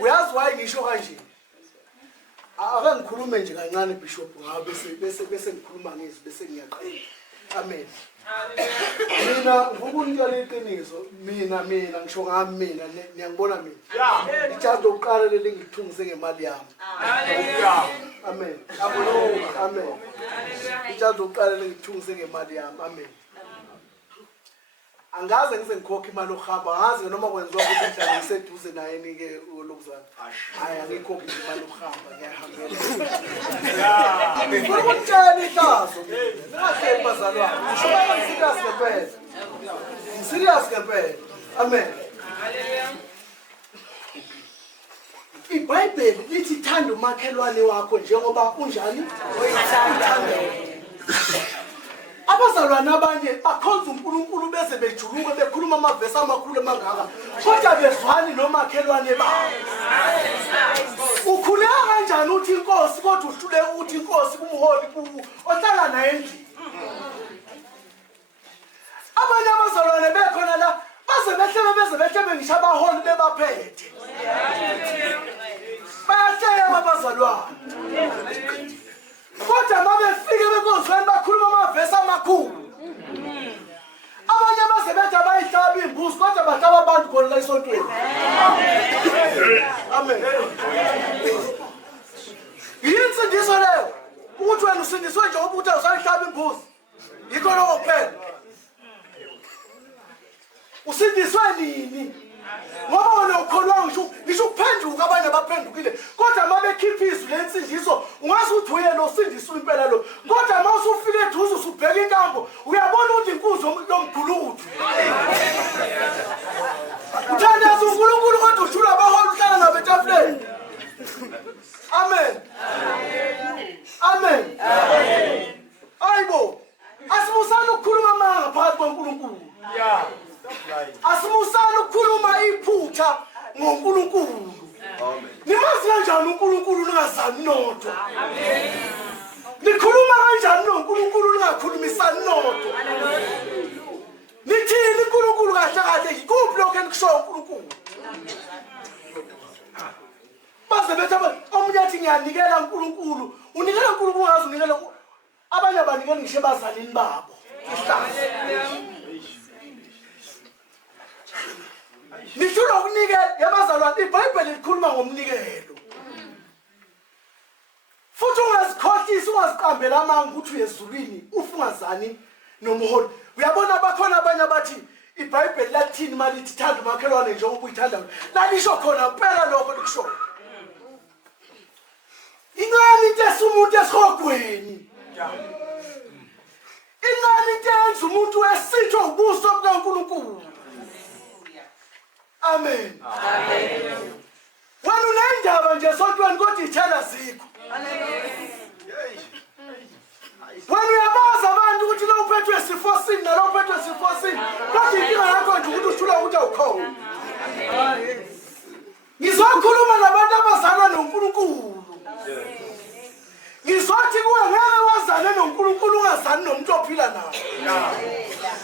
Uyazi why ngisho kanje? Ake ngikhulume nje kancane Bishop ngabe bese ngikhuluma ngizwi bese ngiyaqeda. Amen. Mina ngokunikela iqiniso mina ngisho ngami mina ngiyangibona mina. Ijado oqala leli ngithungise ngemali yami. Hallelujah. Amen. Amen. Ijado oqala leli ngithungise ngemali yami. Amen. Angaze ngize ngikhokhe imali ohamba ngaze noma kwenziwa ukuthi mhlawumbe ngiseduze naye nike lokuzana hayi angikhokhe imali ohamba ngiyahambela ngikutshela itazo ngahle bazalwane ngisho serious ngempela amen haleluya iBhayibheli lithi thanda umakhelwane wakho njengoba unjani oyithanda. Abazalwane abanye bakhonza uNkulunkulu bese bejuluke bekhuluma amavesi amakhulu emangaka kodwa bezwani nomakhelwane babo. Ukhuleka kanjani uthi inkosi kodwa uhluleka ukuthi inkosi kumholi ohlala naye endlini. abanye abazalwane bekhona la beze behle ngisho abaholi bebaphethe bayahleba abazalwane kodwa uma befike bekozweni bakhuluma amavesi amakhulu abanye baze bethi abayihlaba imbuzi kodwa bahlaba abantu khona la esontweni. Amen. Yinsindiso leyo ukuthi wena usindiswe nje ukuthi usayihlaba imbuzi yikho lokho kuphela. Usindiswe nini? Ngoba wena ukholwa ngisho ukuphenduka abanye abaphendukile kodwa uma bekhipha izwi lensindiso ungazi ukuthi uye lo sindiswe impela lo kodwa uma usufika eduze usubheka inkambo uyabona ukuthi inkuzo yomgulukudu. Uthandaza uNkulunkulu kodwa ushula abaholi uhlala nabo etafuleni. Amen. Amen. Ayibo asimusana ukukhuluma amanga phakathi kwaNkulunkulu. Yeah. Asimusana ukukhuluma iphutha ngoNkulunkulu. Amen. Nimazi kanjani uNkulunkulu ningazani nodwa? Amen. Nikhuluma kanjani noNkulunkulu ningakhulumisani nodwa? Nithini uNkulunkulu kahle kahle yikuphi lokho enikushoyo uNkulunkulu? Baze bethe omunye athi ngiyanikela uNkulunkulu, unikela uNkulunkulu ngazi unikela abanye abanikela ngisho bazalini babo. Nishula ukunikela yabazalwane iBhayibheli likhuluma ngomnikelo. Futhi ungazikhohlisi ungaziqambela amanga ukuthi uyezulwini ufungazani nomholi. Uyabona bakhona abanye abathi iBhayibheli lathini malithi thanda umakhelwane njengoba uyithanda. Lalisho khona impela lokho likusho. Ingani into esumuntu esihogweni. Ingani into enza umuntu esitho ubuso bukaNkulunkulu. Amen. Amen. Wena unendaba nje sontweni kodwa ithela zikho. Wena uyabaza abantu ukuthi lo uphethwe sifosini nalo uphethwe sifosini kodwa inkinga yakho nje ukuthi ushula ukuthi awukhona. Ngizokhuluma nabantu abazalwa noNkulunkulu. Ngizothi kuwe ngeke wazane noNkulunkulu ungazani nomuntu ophila naye.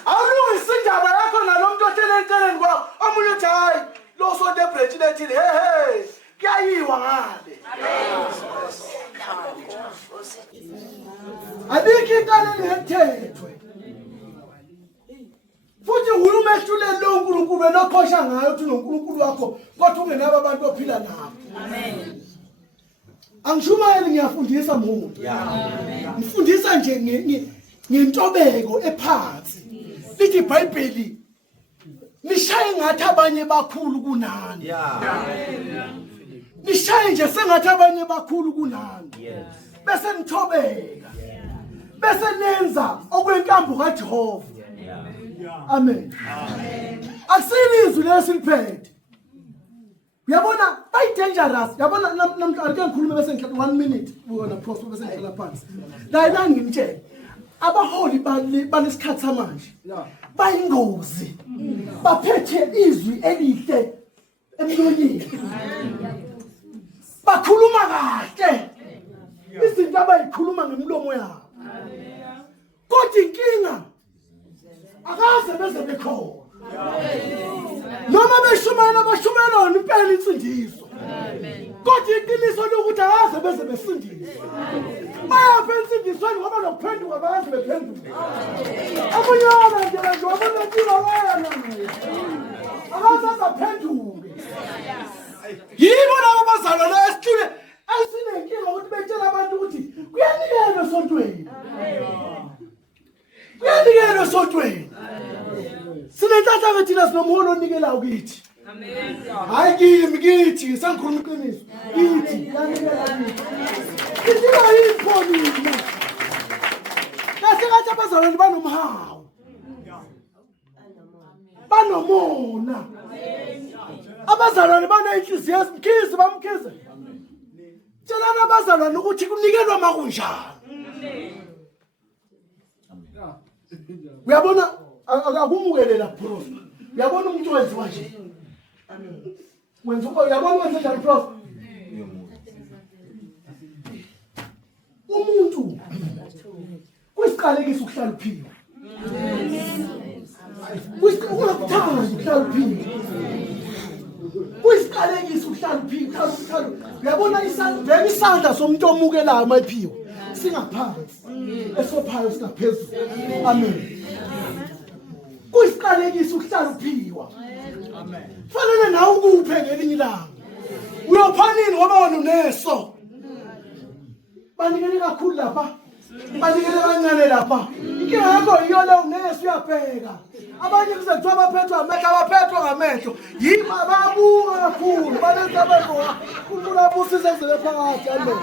Awulungisa indaba yakho nalomuntu ohlelekeleni kwakho omunye uthi hayi lo sonto ebranchini ethile hey kuyayiwa ngale. Abikho inkalo engethethwe. Futhi uhuluma ehluleni lo uNkulunkulu wena okhosha ngayo uthi noNkulunkulu wakho kodwa ungenabo abantu ophila nabo. Amen. Angishumayeli ngiyafundisa umuntu. Ngifundisa nje ngentobeko ephansi. Lithi iBhayibheli nishaye ngathi abanye bakhulu kunani. Nishaye nje sengathi abanye bakhulu kunani. Bese nithobeka. Bese nenza okwenkambo kaJehova. Amen. Asilizwe lesiliphethe. Uyabona bay dangerous. Uyabona namhla ake ngikhulume bese ngithatha 1 minute ubona phoso bese ngicela phansi. La ngimtshela abaholi balesikhathi samanje bayingozi. Baphethe izwi elihle emlonyeni. Bakhuluma kahle. Izinto abayikhuluma ngemlomo yabo. Kodwa inkinga akaze beze bekhona. Noma beshumayela bashumayela impela insindiso. Kodwa iqiniso lokuthi akaze beze besindiswa. Bayapha insindisweni ngoba lokuphenduka bakaze bephenduka. Akunyona nje nje wabona impilo wena. Akaze aphenduke. Yibo labo bazalwane esithule asinenkinga ukuthi betshela abantu ukuthi kuyanikelwa esontweni. Kuyanikelwa esontweni. Sinenhlanhla ke thina sinomholo onikelayo kithi. Amen. Hayi kimi kithi sengikhuluma iqiniso. Kithi yanikela kithi. Kidila yipholini. Kahle abazalwane banomhawu. Banomona. Abazalwane banenhliziyo esimkhize bamkhize. Tshelana abazalwane ukuthi kunikelwa makunjani. Uyabona akumukele la prof. Uyabona umuntu wenziwa nje. Wenza uyabona wenza njani prof? Umuntu kwisiqalekiso ukuhlala uphiwe. Uyakuthanda ukuhlala uphila. Kuyisiqalekiso ukuhlala uphila, uhlala. Uyabona isandla somuntu omukelayo mayiphiwe. Singaphansi. Esophayo singaphezulu. Amen. Kuyisiqalekiso ukuhlala uphiwa. Amen. Fanele nawe ukuphe ngelinye ilanga. Uyophanini ngoba wena uneso. Banikele kakhulu lapha. Banikele kancane lapha. Inkinga yakho iyo le uneso uyabheka. Abanye kuzekuthiwa abaphethwe amehlo abaphethwe ngamehlo. Yima babuka kakhulu. Balenza abadloka. Unkulunkulu abusise kuze phakathi. Amen.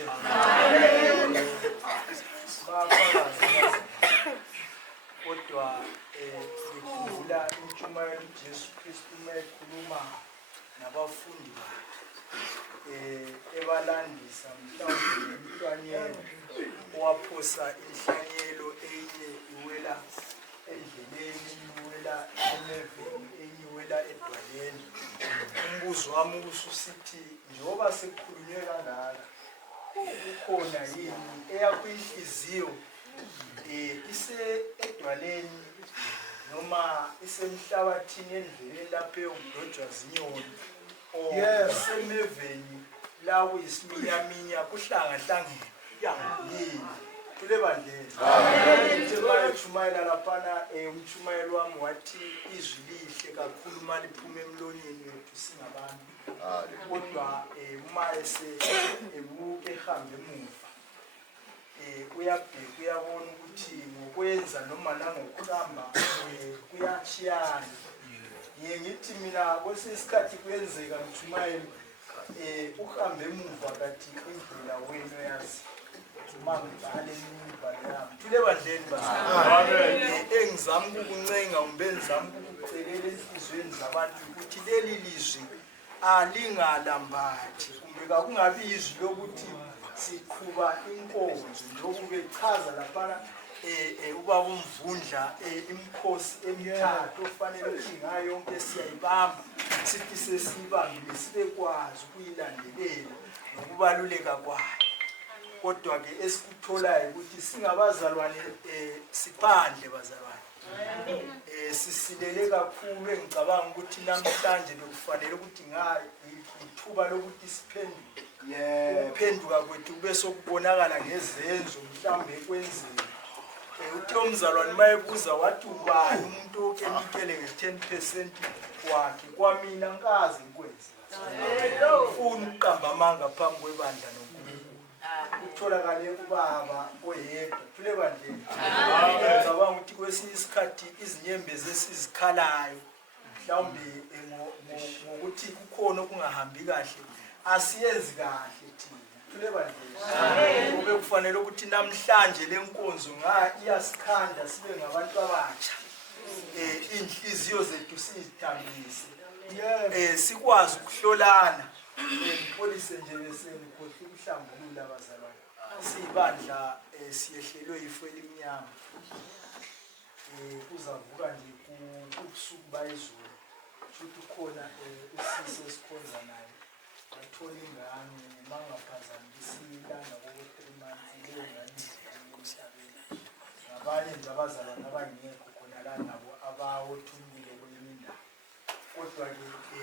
ebandleni. Bafakazi kodwa ngikhumbula intshumayelo uJesu Kristu uma ekhuluma nabafundi bakhe ebalandisa mhlawumbe umntwanyelo owaphosa inhlanyelo enye iwela endleleni, iwela emeveni, enye iwela edwaleni. Umbuzo wami ususithi njengoba sekukhulunywe kangaka, ukhona yini eyakho inhliziyo ise edwaleni noma isemhlabathini endleleni lapho eyokudojwa zinyoni, isemeveni la kuyisiminyaminya kuhlangahlangene yini kule bandleni? Njengoba laphana umtshumayelo wami wathi izwi lihle kakhulu uma liphuma emlonyeni wethu singabantu, kodwa uma ebuke ehambe emuva uyabheka uyabona ukuthi ngokwenza noma nangokuhamba kuyachiyana. Ngithi mina kwesinye isikhathi kuyenzeka mtshumayelo uhambe emuva kathi indlela wena yazi mangibhale imibhalo yami tule bandleni engizama ukuncenga umbe ngizama ukucelela enhlizweni zabantu ukuthi leli lizwi alingalambathi kumbe kakungabi izwi lokuthi siqhuba inkonzo njengoba bechaza laphana ubaba uMvundla imikhosi emithathu ofanele ukuthi ngayo yonke siyayibamba sithi sesibambile sibekwazi ukuyilandelela nokubaluleka kwayo. Kodwa ke esikutholayo ukuthi singabazalwane siphandle bazalwane sisilele kakhulu. Engicabanga ukuthi namhlanje bekufanele ukuthi ithuba lokuthi siphenduke. Ukuphenduka kwethu kube sokubonakala ngezenzo mhlawumbe ekwenzeni. Uthe umzalwane mayebuza wathi ubani umuntu okenikele nge-10% wakhe kwamina ngikazi ngikwenza. Ufuna ukuqamba amanga phambi kwebandla noNkulunkulu. Utholakale ubaba oyedwa tule bandleni. Ngicabanga ukuthi kwesinye isikhathi izinyembezi esizikhalayo mhlawumbe ngokuthi kukhona okungahambi kahle asiyenzi kahle thina tule bandleni. Kube kufanele ukuthi namhlanje lenkonzo iyasikhanda sibe ngabantu abatsha. Inhliziyo zethu sizithambise. Sikwazi ukuhlolana. Polisi nje besenikhohle ukuhlambulula abazalwane. Sibandla siyehlelwe ifo elimnyama. Kuzavuka nje kubusuku bayizulu. Futhi khona usisi esikhonza naye. Wathola ingane mangaphazamisa ilanga ko3 months leyo ngane emhlabeni. Ngabanye nje abazalwane abangekho khona la nabo abawothumile kweminye indawo. Kodwa ke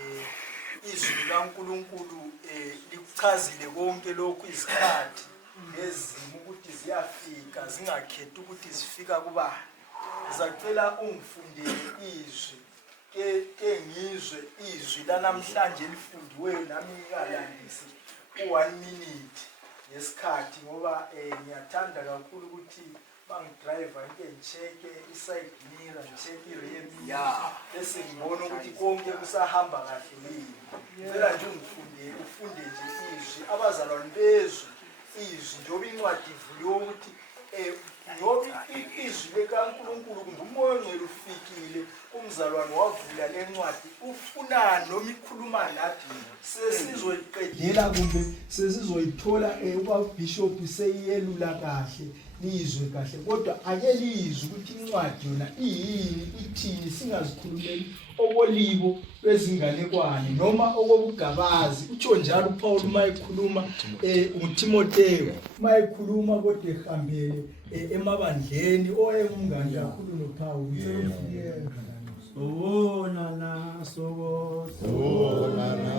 izwi likaNkulunkulu likuchazile konke lokhu isikhathi nezimo ukuthi ziyafika zingakhethi ukuthi zifika kubani. Ngizacela ungifundele izwi ke ngizwe izwi lanamhlanje elifundiweyo nami ngikalandisi u1 minute ngesikhathi ngoba ngiyathanda kakhulu ukuthi bangidriver into ngicheke iside mirror ngicheke irear mirror bese ngibona ukuthi konke kusahamba kahle yini. Ngicela nje ufunde nje izwi abazalwane bezwi izwi njengoba incwadi ivuliwe ukuthi njengoba izwi likaNkulunkulu kumbe umoya ongcwele ufikile umzalwane wavula lencwadi ufunani noma ikhuluma nathi sesizoyiqedela kumbe sesizoyithola ubabishop seyiyelula kahle lizwe kahle. Kodwa ake lizwe ukuthi incwadi yona iyini ithini singazikhulumeli okolibo bezinganekwane noma okobugabazi. Utsho njalo uPaul uma ekhuluma uTimotheo uma ekhuluma kodwa ehambele emabandleni oyengumngane kakhulu noPaul usefikele sona na sona na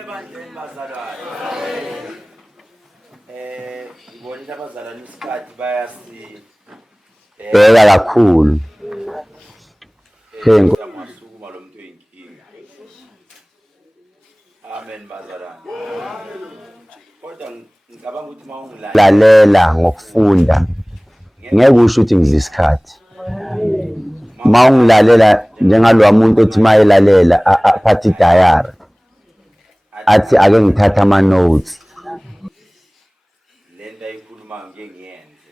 Ebandleni bazalwane. Ngibonile abazalwane isikhathi bayasi bheka kakhulu. Amasukuma lo muntu oyinkinga. Amen bazalwane. Kodwa ngicabanga ukuthi Lalela ngokufunda ngeke usho ukuthi ngidla isikhathi. Maungilalela njengalo muntu othi mayilalela aphathi diary athi ake ngithatha ama notes. Lento ayikhuluma ngiyenze.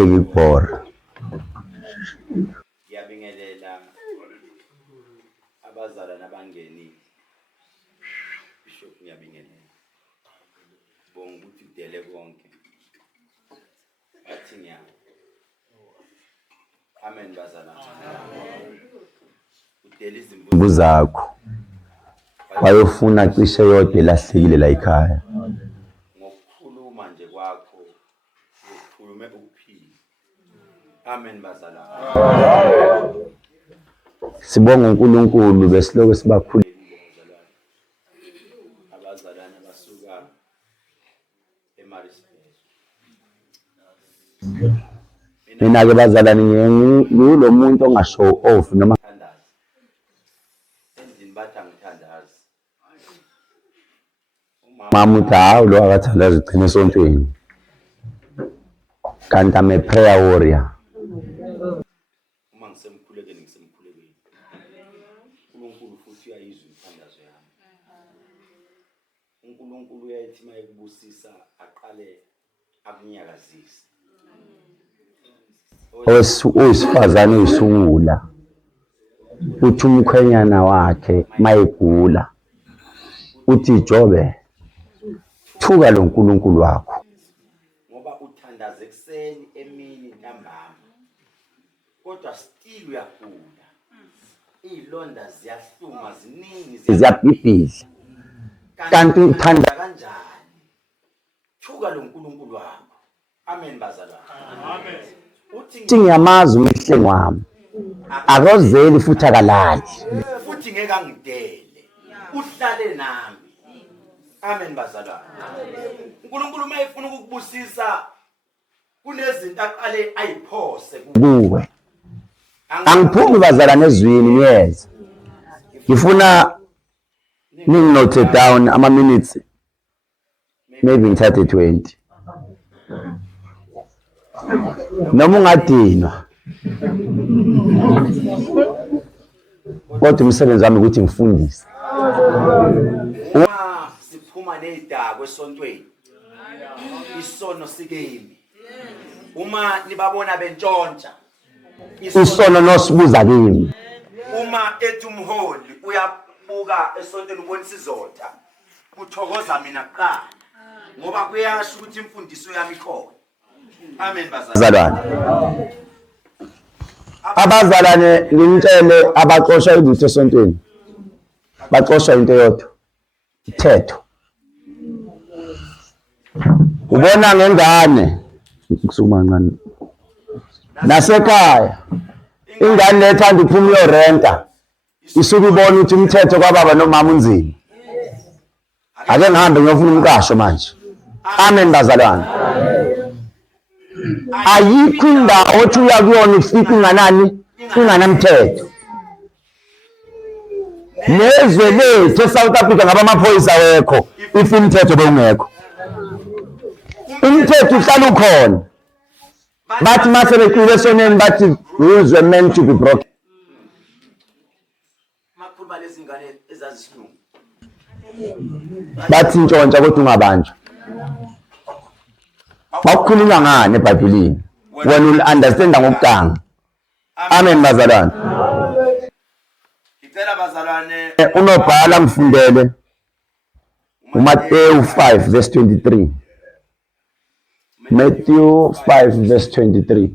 Ngibhora. Ngiyabingelela abazalwane abangeni. Bishop ngiyabingelela. Bonke ukuthi udele konke. Athi ngiya. Amen bazalwane. Udele izimbuzi Zakho. Wayofuna cishe yodwa elahlekile la ekhaya. Ngokukhuluma nje kwakho ukhulume ukuphila. Amen bazalwane. Sibonga uNkulunkulu besiloko sibakhulu. Abazalwane basuka eMaritzburg. Mina ke bazalwane ngiyilo muntu ongashow off noma Thandaza. Endlini bathi angithandazi. mama uthi hawu lo akathandazi ugcina esontweni. Kanti I'm a prayer warrior. Uma ngisemkhulekeni ngisemkhulekeni. uNkulunkulu futhi uyayizwa inthandazo yami. uNkulunkulu uyayithi mayekubusisa aqale akunyakazise. Owesifazane uyisungula. Uthi umkhwenyana wakhe mayegula. Uthi Jobe thuka lo uNkulunkulu wakho. Ngoba uthandaza ekseni emini ntambama. Kodwa still uyagula. Izilonda ziyahluma ziningi Ziyabhibhidla. Kanti uthanda kanjani? Thuka lo uNkulunkulu wakho. Amen bazalwane. Amen. uthi ngiyamazi umhlenge wami. Akozeli futhi akalali. Futhi ngeke angidele. Uhlale nami. Amen bazalwane. uNkulunkulu mayefuna ukukubusisa kunezinto aqale ayiphose Kuwe. Angiphumi bazalwane ezwini ngiyeza. Ngifuna ninginote down ama minutes. Maybe ngithathe 20. Noma ungadinwa. Kodwa umsebenzi wami ukuthi ngifundise. uma siphuma nezidako esontweni. Isono sikemi. Uma nibabona bentshontsha. Isono nosibuza kimi. Uma ethi umholi uyabuka esontweni ubonisa izotha. Kuthokoza mina kuqala. Ngoba kuyasho ukuthi imfundiso yami ikhona. Amen bazalwane. Abazalwane ngimtshele abaxoshwa ibutho esontweni. Baxoshwa into yodwa. Ithetho. Ubona ngengane kusuma kancane. Nasekhaya ingane lethanda uphuma uyorenta. Isuke ibona ukuthi umthetho kwababa nomama unzima. Ake ngihambe ngiyofuna umqasho manje. Amen bazalwane. Ayikho indawo othi uya kuyona ufike inganani inganamthetho. Nezwe lethu eSouth Africa ngaba amaphoyisa wekho if umthetho bengekho. Umthetho uhlala ukhona. Bathi mase beqile esoneni bathi rules were meant to be broken. Makhuluma lezi ngane ezazisilungu. Bathi intshontsha kodwa ungabanjwa. Bakukhuluma ngane eBhayibhelini. Wena uunderstanda ngokuganga. Amen bazalwane. Ngicela bazalwane Unobhala ngifundele uMateyu 5 verse 23. Matthew 5 verse 23.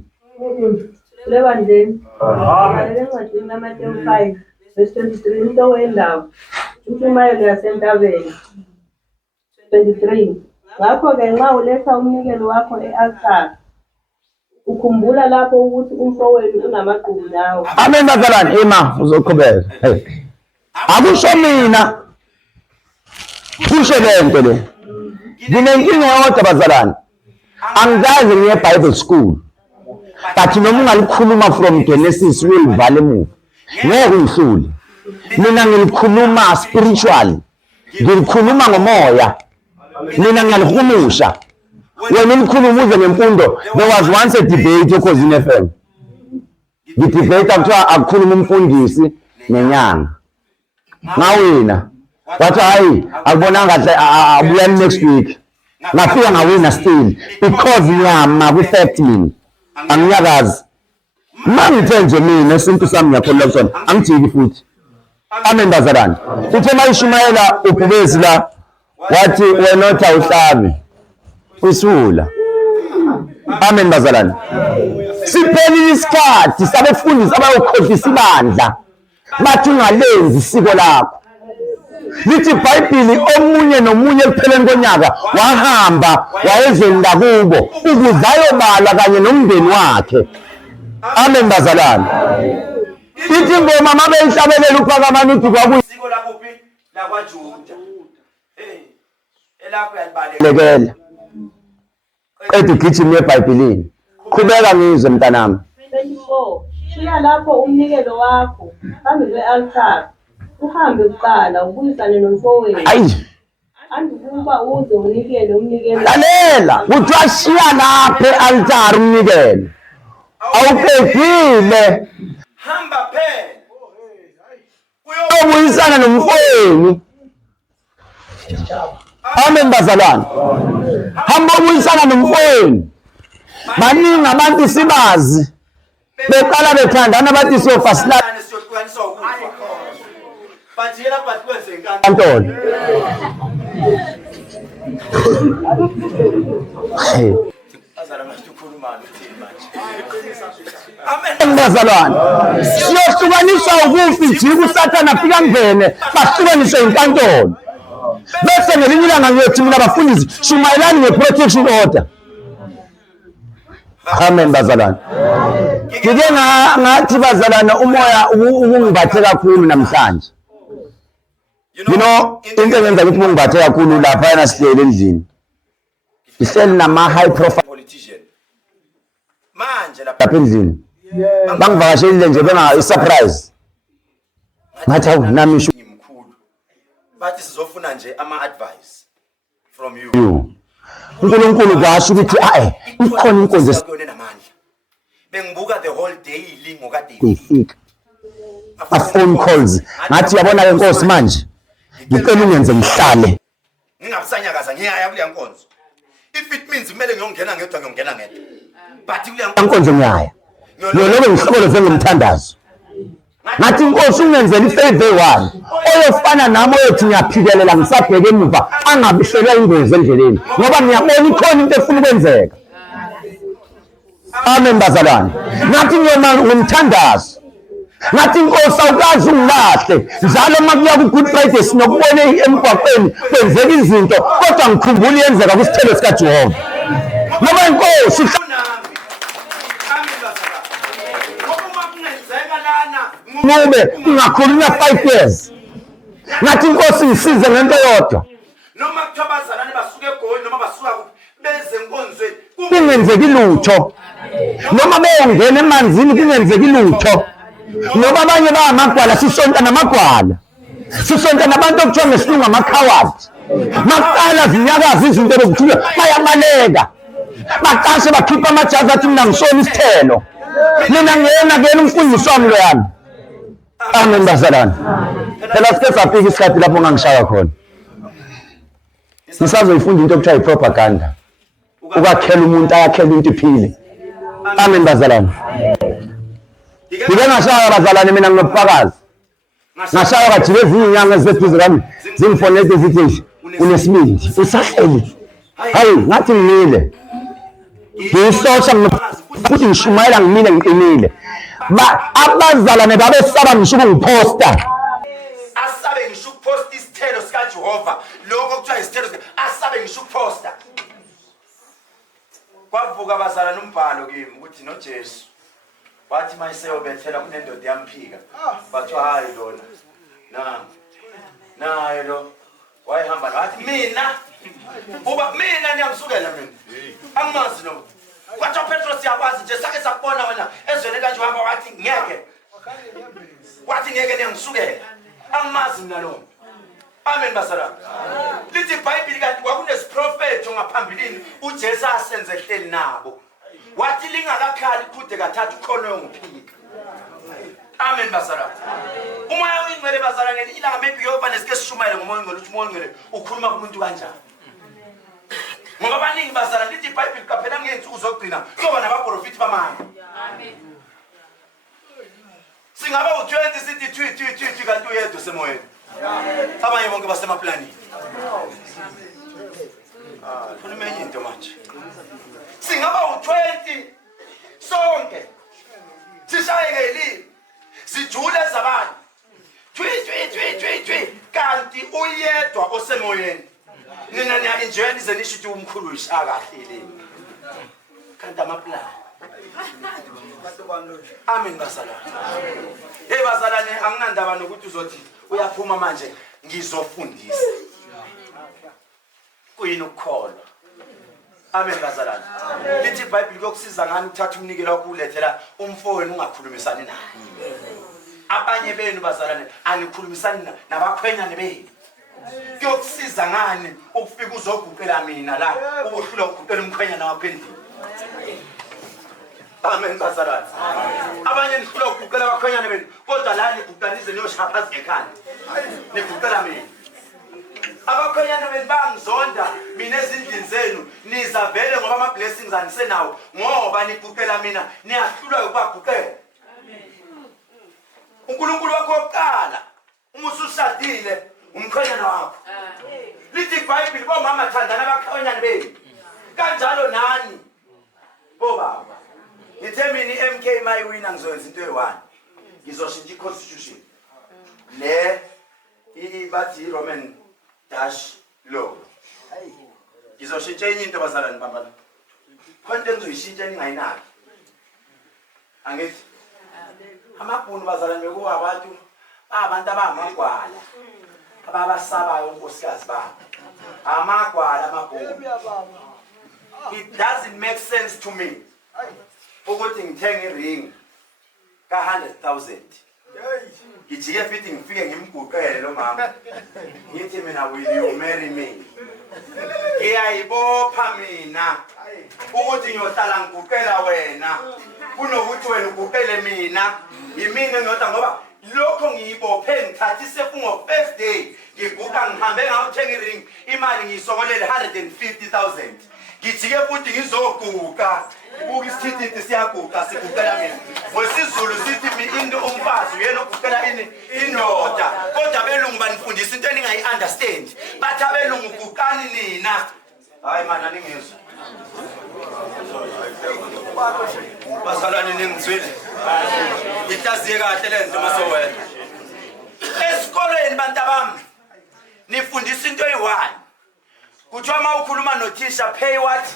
Levandeni. Encwadini kaMateyu 5 verse 23 into wendawo. Intshumayelo yasentabeni. 23. Ngakho-ke nxa uletha umnikelo wakho e-altare, ukhumbula lapho ukuthi umfowenu unamagqubu nawe. Amen bazalwane. Ema uzoqhubeka. Akusho mina. Kusho lento le. Nginenkinga yodwa bazalwane. Angizazi ngiye Bible school. But noma ungalikhuluma from Genesis ulivala emuva. Ngeke ngihlule. Mina ngilikhuluma spiritually. Ngilikhuluma ngomoya. Mina ngiyalihumusha. Wena umkhuluma uze ngemfundo. There was once a debate eKhosini FM. ngidebate kuthiwa akukhuluma umfundisi nenyanga ngawina wathi hayi akubonanga kahle abuya next week ngafika ngawina still because nyama ku-fact mina anginyakazi mangithe nje mina isintu sami ngiyakholelwa kusona angijiki futhi amen bazalwane uthe mayishumayela ubhubezi la wathi wena othi awuhlabi usula amen bazalwane siphelile isikhathi sabefundisi abayokhohlisa ibandla bathi ungalenzi isiko lakho lithi iBhayibheli omunye nomunye ekupheleni konyaka wahamba wayezweni lakubo ukuze ayobala kanye nomndeni wakhe amen bazalwane ithi ingoma mabeyihlabelela uphakamani uthi kwakuyisiko lakuphi lakwaJuda elakho yalibalekela qeda ugijima eBhayibhelini qhubeka ngizwe mntanami 24 shiya lapho umnikelo wakho phambi kwe-altar uhambe kuqala ubuyisane nomfowenu hayi andikuba uze unikele umnikelo lalela kuthiwa shiya lapha e-altar umnikelo awuphephile hamba phela uyobuyisana nomfowenu amen bazalwane hamba ubuyisana nomfowenu baningi abantu sibazi beqala bethandana bathi siyofasilana siyohlukaniswa ukufa but yena bathi kwenze enkantolo bazalwane siyohlukaniswa ukufa ijika usathane afika ngene bahlukaniswe inkantolo bese ngelinye ilanga ngiyothi mina bafundisi shumayelani nge-protection order amen bazalwane ngike ngathi bazalwane umoya ubungibathe kakhulu namhlanje you know into engenza ukuthi ubungibathe kakhulu lapha yana sihleli endlini sihleli nama-high profile politician manje lapha endlini bangivakashelile nje benga-surprise ngathi awu nami mkhulu bathi sizofuna nje ama-advice from you uNkulunkulu kwasho ukuthi ikhona inkonzo esiyone namandla bengibuka the whole day ngokade ifika phone calls ngathi yabona ke Nkosi manje ngicela ungenze ngihlale ngingabusanyakaza ngiyaya kule nkonzo if it means kumele ngiyongena ngedwa ngiyongena ngedwa but kule nkonzo ngiyaya ngiyolobe ngihlokole sengimthandazo ngathi Nkosi ungenzele ifavor one oyofana nami oyothi ngiyaphikelela ngisabheke emuva angabihlelwa ingozi endleleni ngoba ngiyabona ikhona into efuna ukwenzeka amen bazalwane ngathi ngiyoma ngumthandazo ngathi Nkosi awukazi ungilahle njalo makuya ku-Good Friday sinokubona emgwaqweni kwenzeka izinto kodwa ngikhumbula iyenzeka kwisithelo sikaJehova ngoba Nkosi nube ungakhulunywa 5 years ngathi Nkosi ngisize ngento yodwa noma kuthiwa abazalwane basuke eGoli noma basuka beze enkonzweni kungenzeki lutho noma beyongena emanzini kungenzeki lutho ngoba abanye bayamagwala sisonta namagwala sisonta nabantu okuthiwa ngesilungu amakhawadi maqala zinyakaza izinto bezithule bayabaleka baqashe bakhipha amajazi athi mina ngisona isithelo mina ngiyena umfundisi wami loyami amen bazalwane phela sike safika isikhathi lapho ngangishaya khona sisazoyifunda into okuthiwa i-propaganda ukwakhela umuntu ayakhela into iphile amen bazalwane ngike ngashaya bazalwane mina nginobufakazi ngashaya kathi ezinye inyanga eziseduze kwami zingifonele zithi unesibindi usahleli hayi ngathi ngimile ngiyisosha futhi ngishumayela ngimile ngiqinile abazalwane babesaba ngisho ukungiphosta asabe ngisho ukuphosta isithelo sikaJehova lokho kuthiwa isithelo asabe ngisho ukuphosta kwavuka abazalwane umbhalo kimi ukuthi noJesu wathi mayiseyobethela kunendoda yamphika bathiwa hayi lona naye lo wayehamba wathi mina niyamsukela mina angimazi lo kwathiwa Petros yakwazi nje sake sakubona wena ezweni kanje uhamba wathi ngeke niyangisukela angimazi mina lo amen basara lithi iBhayibheli kanti kwakunesprofeto ngaphambilini uJesu asenze hleli nabo wathi lingakakhali kude kathathu khona yongiphika Amen bazalwane. Umoya oyingcwele bazalwane ilanga maybe uyofana sike sishumayele ngomoya oyingcwele uthi umoya oyingcwele ukhuluma kumuntu kanjani. Ngoba abaningi bazalwane lithi iBhayibheli kaphela ngeensuku zokugcina kuyoba nabaprofiti bamanga. Amen. Singaba u20 sithi thwi kanti uyedwa semoyeni. Abanye bonke basemaplanini. Khulumenye into manje. Singaba u20 sonke. Sishayeke elini. Sijule zabantu. Thwi kanti uyedwa osemoyeni. Nina niya enjoy ize nisho ukuthi umkhulu ishaka kahle elini. Kanti amaplani. Amen bazalwane. Hey bazalwane anginandaba nokuthi uzothi uyaphuma manje ngizofundisa. Kuyini ukukholwa. Amen bazalwane. Lithi iBhayibheli kokusiza ngani ukuthatha umnikelo wakho ulethela umfowenu ungakhulumisani naye. Abanye benu bazalwane anikhulumisani nabakhwenyane benu. Kuyokusiza ngani ukufika uzoguqela mina la ubuhlula uguqela umkhwenyana wakho endlini. Amen bazalwane. Abanye nihlula ukuguqela abakhwenyane benu kodwa la niguqanize niyoshaya phansi ngekhanda. Niguqela mina. Abakhwenyana benu bangizonda mina ezindlini zenu nizavele ngoba ama blessings anisenawo ngoba niguqela mina niyahlulwa ukubaguqela. uNkulunkulu wakho oqala uma ususadile umkhwenyana wakho. Lithi iBhayibheli bomama thandana abakhwenyane benu. Kanjalo nani bobaba. Ngithe mina iMK mayiwina ngizoyenza into eyi1. Ngizoshintsha iconstitution. Le bathi iRoman dash law. Ngizoshintsha enye into bazalwane bambana. Konke ngizoyishintsha ningayinaki. Angithi amabhunu bazalwane bekuwa abantu abamagwala ababasabayo unkosikazi babo. Amagwala amabhunu. It doesn't make sense to me. Ukuthi ngithenge iring ka100,000. Ngijike fithi ngifike ngimguqele lo mama. Ngithi mina will you marry me? Ngiyayibopha mina ukuthi ngiyohlala ngiguqela wena kunokuthi wena uguqele mina. Yimina ngiyodwa ngoba lokho ngiyibophe ngithatha isefungo first day ngiguqa ngihambe ngawuthenga iring imali ngiyisokolele 150,000. Ngijike futhi ngizoguqa. Buki isithi siyaguqa siguqela mina. Ngosizulu sithi into umfazi uyena oguqela indoda. Kodwa belungu banifundisa into eningayi understand. Bathi abelungu guqani nina. Hayi mana ningizwe. Bazalwane ningizwile. Itaziye kahle lento masowena. Esikoleni bantu bami nifundisa into eyi1. Kuthiwa mawukhuluma nothisha pay what?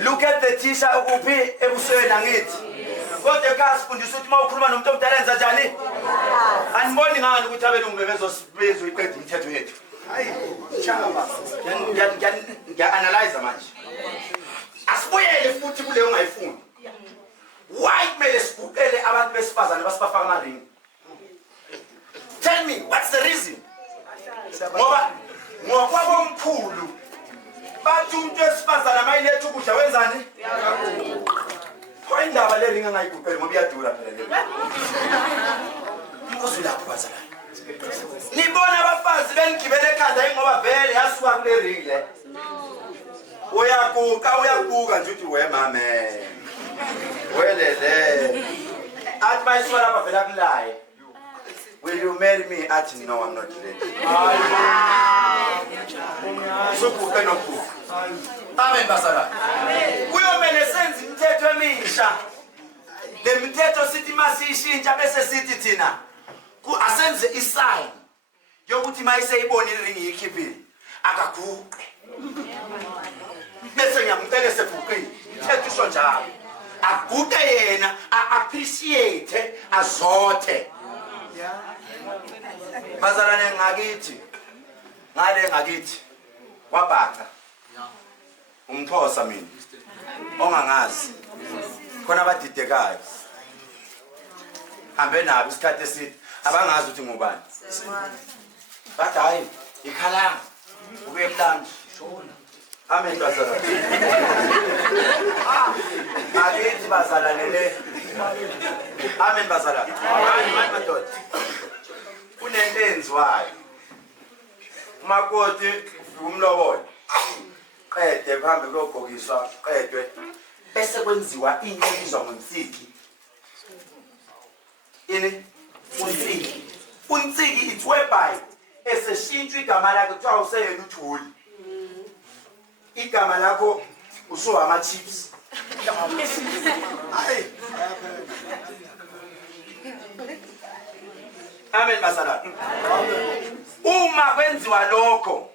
Look at the teacher ukuphi ebusweni angithi. Kodwa ekhasifundisa ukuthi mawukhuluma nomuntu omdala enza njani? Aniboni ngani ukuthi abelungu bebezoyiqeda imithetho yethu. Hayi, chaba. Ngiya-analyze manje. Asibuyele futhi kule ungayifundi. Why kumele siguqele abantu besifazane basibafaka amaringi? Tell me, what's the reason? Ngoba omkhulu bathi umuntu esifazana amayilethe ukudla wenzani? Indaba le ringa ngayiguqele ngoba iyadura phela le. Inkosi lapho bazalwane. Nibona abafazi benigibele ekhanda ngoba vele yasuka kule ring le. Uyabuka nje uthi we mame. Welele. Athi bayiswala lapha vela kulaye. Will you marry me? Athi no, I'm not ready. Sokuke nokuke. Amen bazalwane. Kuyomele senze imithetho emisha. Le mithetho sithi masishintsha bese sithi thina asenze isign yokuthi mayiseyibona iring ikhiphile akaguqe. Bese ngiyamcela seguqile. Ithetho isho njalo. Aguqe yena, appreciate, azothe. Bazalwane ngakithi. Ngale ngakithi. Wabhaca. Umxhosa mina. Ongangazi. Khona abadidekayo. Hambe nabo isikhathi esithi abangazi ukuthi ngubani. Bathi hayi ikhalanga. Ube mlanje. Amen bazalwane. Ngakithi bazalwane le Amen bazalwane. Amen madoda. Kunento enziwayo. Umakoti umlobolo. Qede phambi kokugqokiswa qedwe bese kwenziwa into ebizwa ngomsiki. Ini? Unsiki. Unsiki it's whereby eseshintshwa igama lakhe kuthiwa useyena uthuli. Igama lakho usuwa ama chips. Hayi. Amen bazalwane. Uma kwenziwa lokho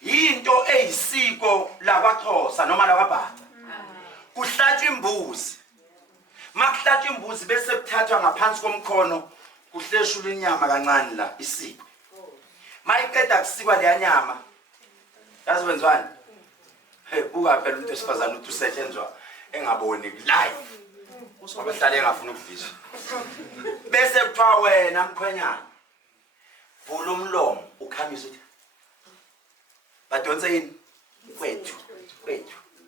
into eyisiko lakwaXhosa noma lakwaBhaca. Kuhlatshwa imbuzi. Makuhlatshwa imbuzi bese kuthathwa ngaphansi komkhono kuhleshulwa inyama kancane la isiko. Mayiqeda kusikwa le nyama. Yazi wenzwani? Buka phela umuntu esifazana uthi usetshenzwa engaboni live. Abahlale engafuna ukuvisa. Bese kuthiwa wena mkhwenyana vula umlomo ukhamisa uthi badonse yini kwethu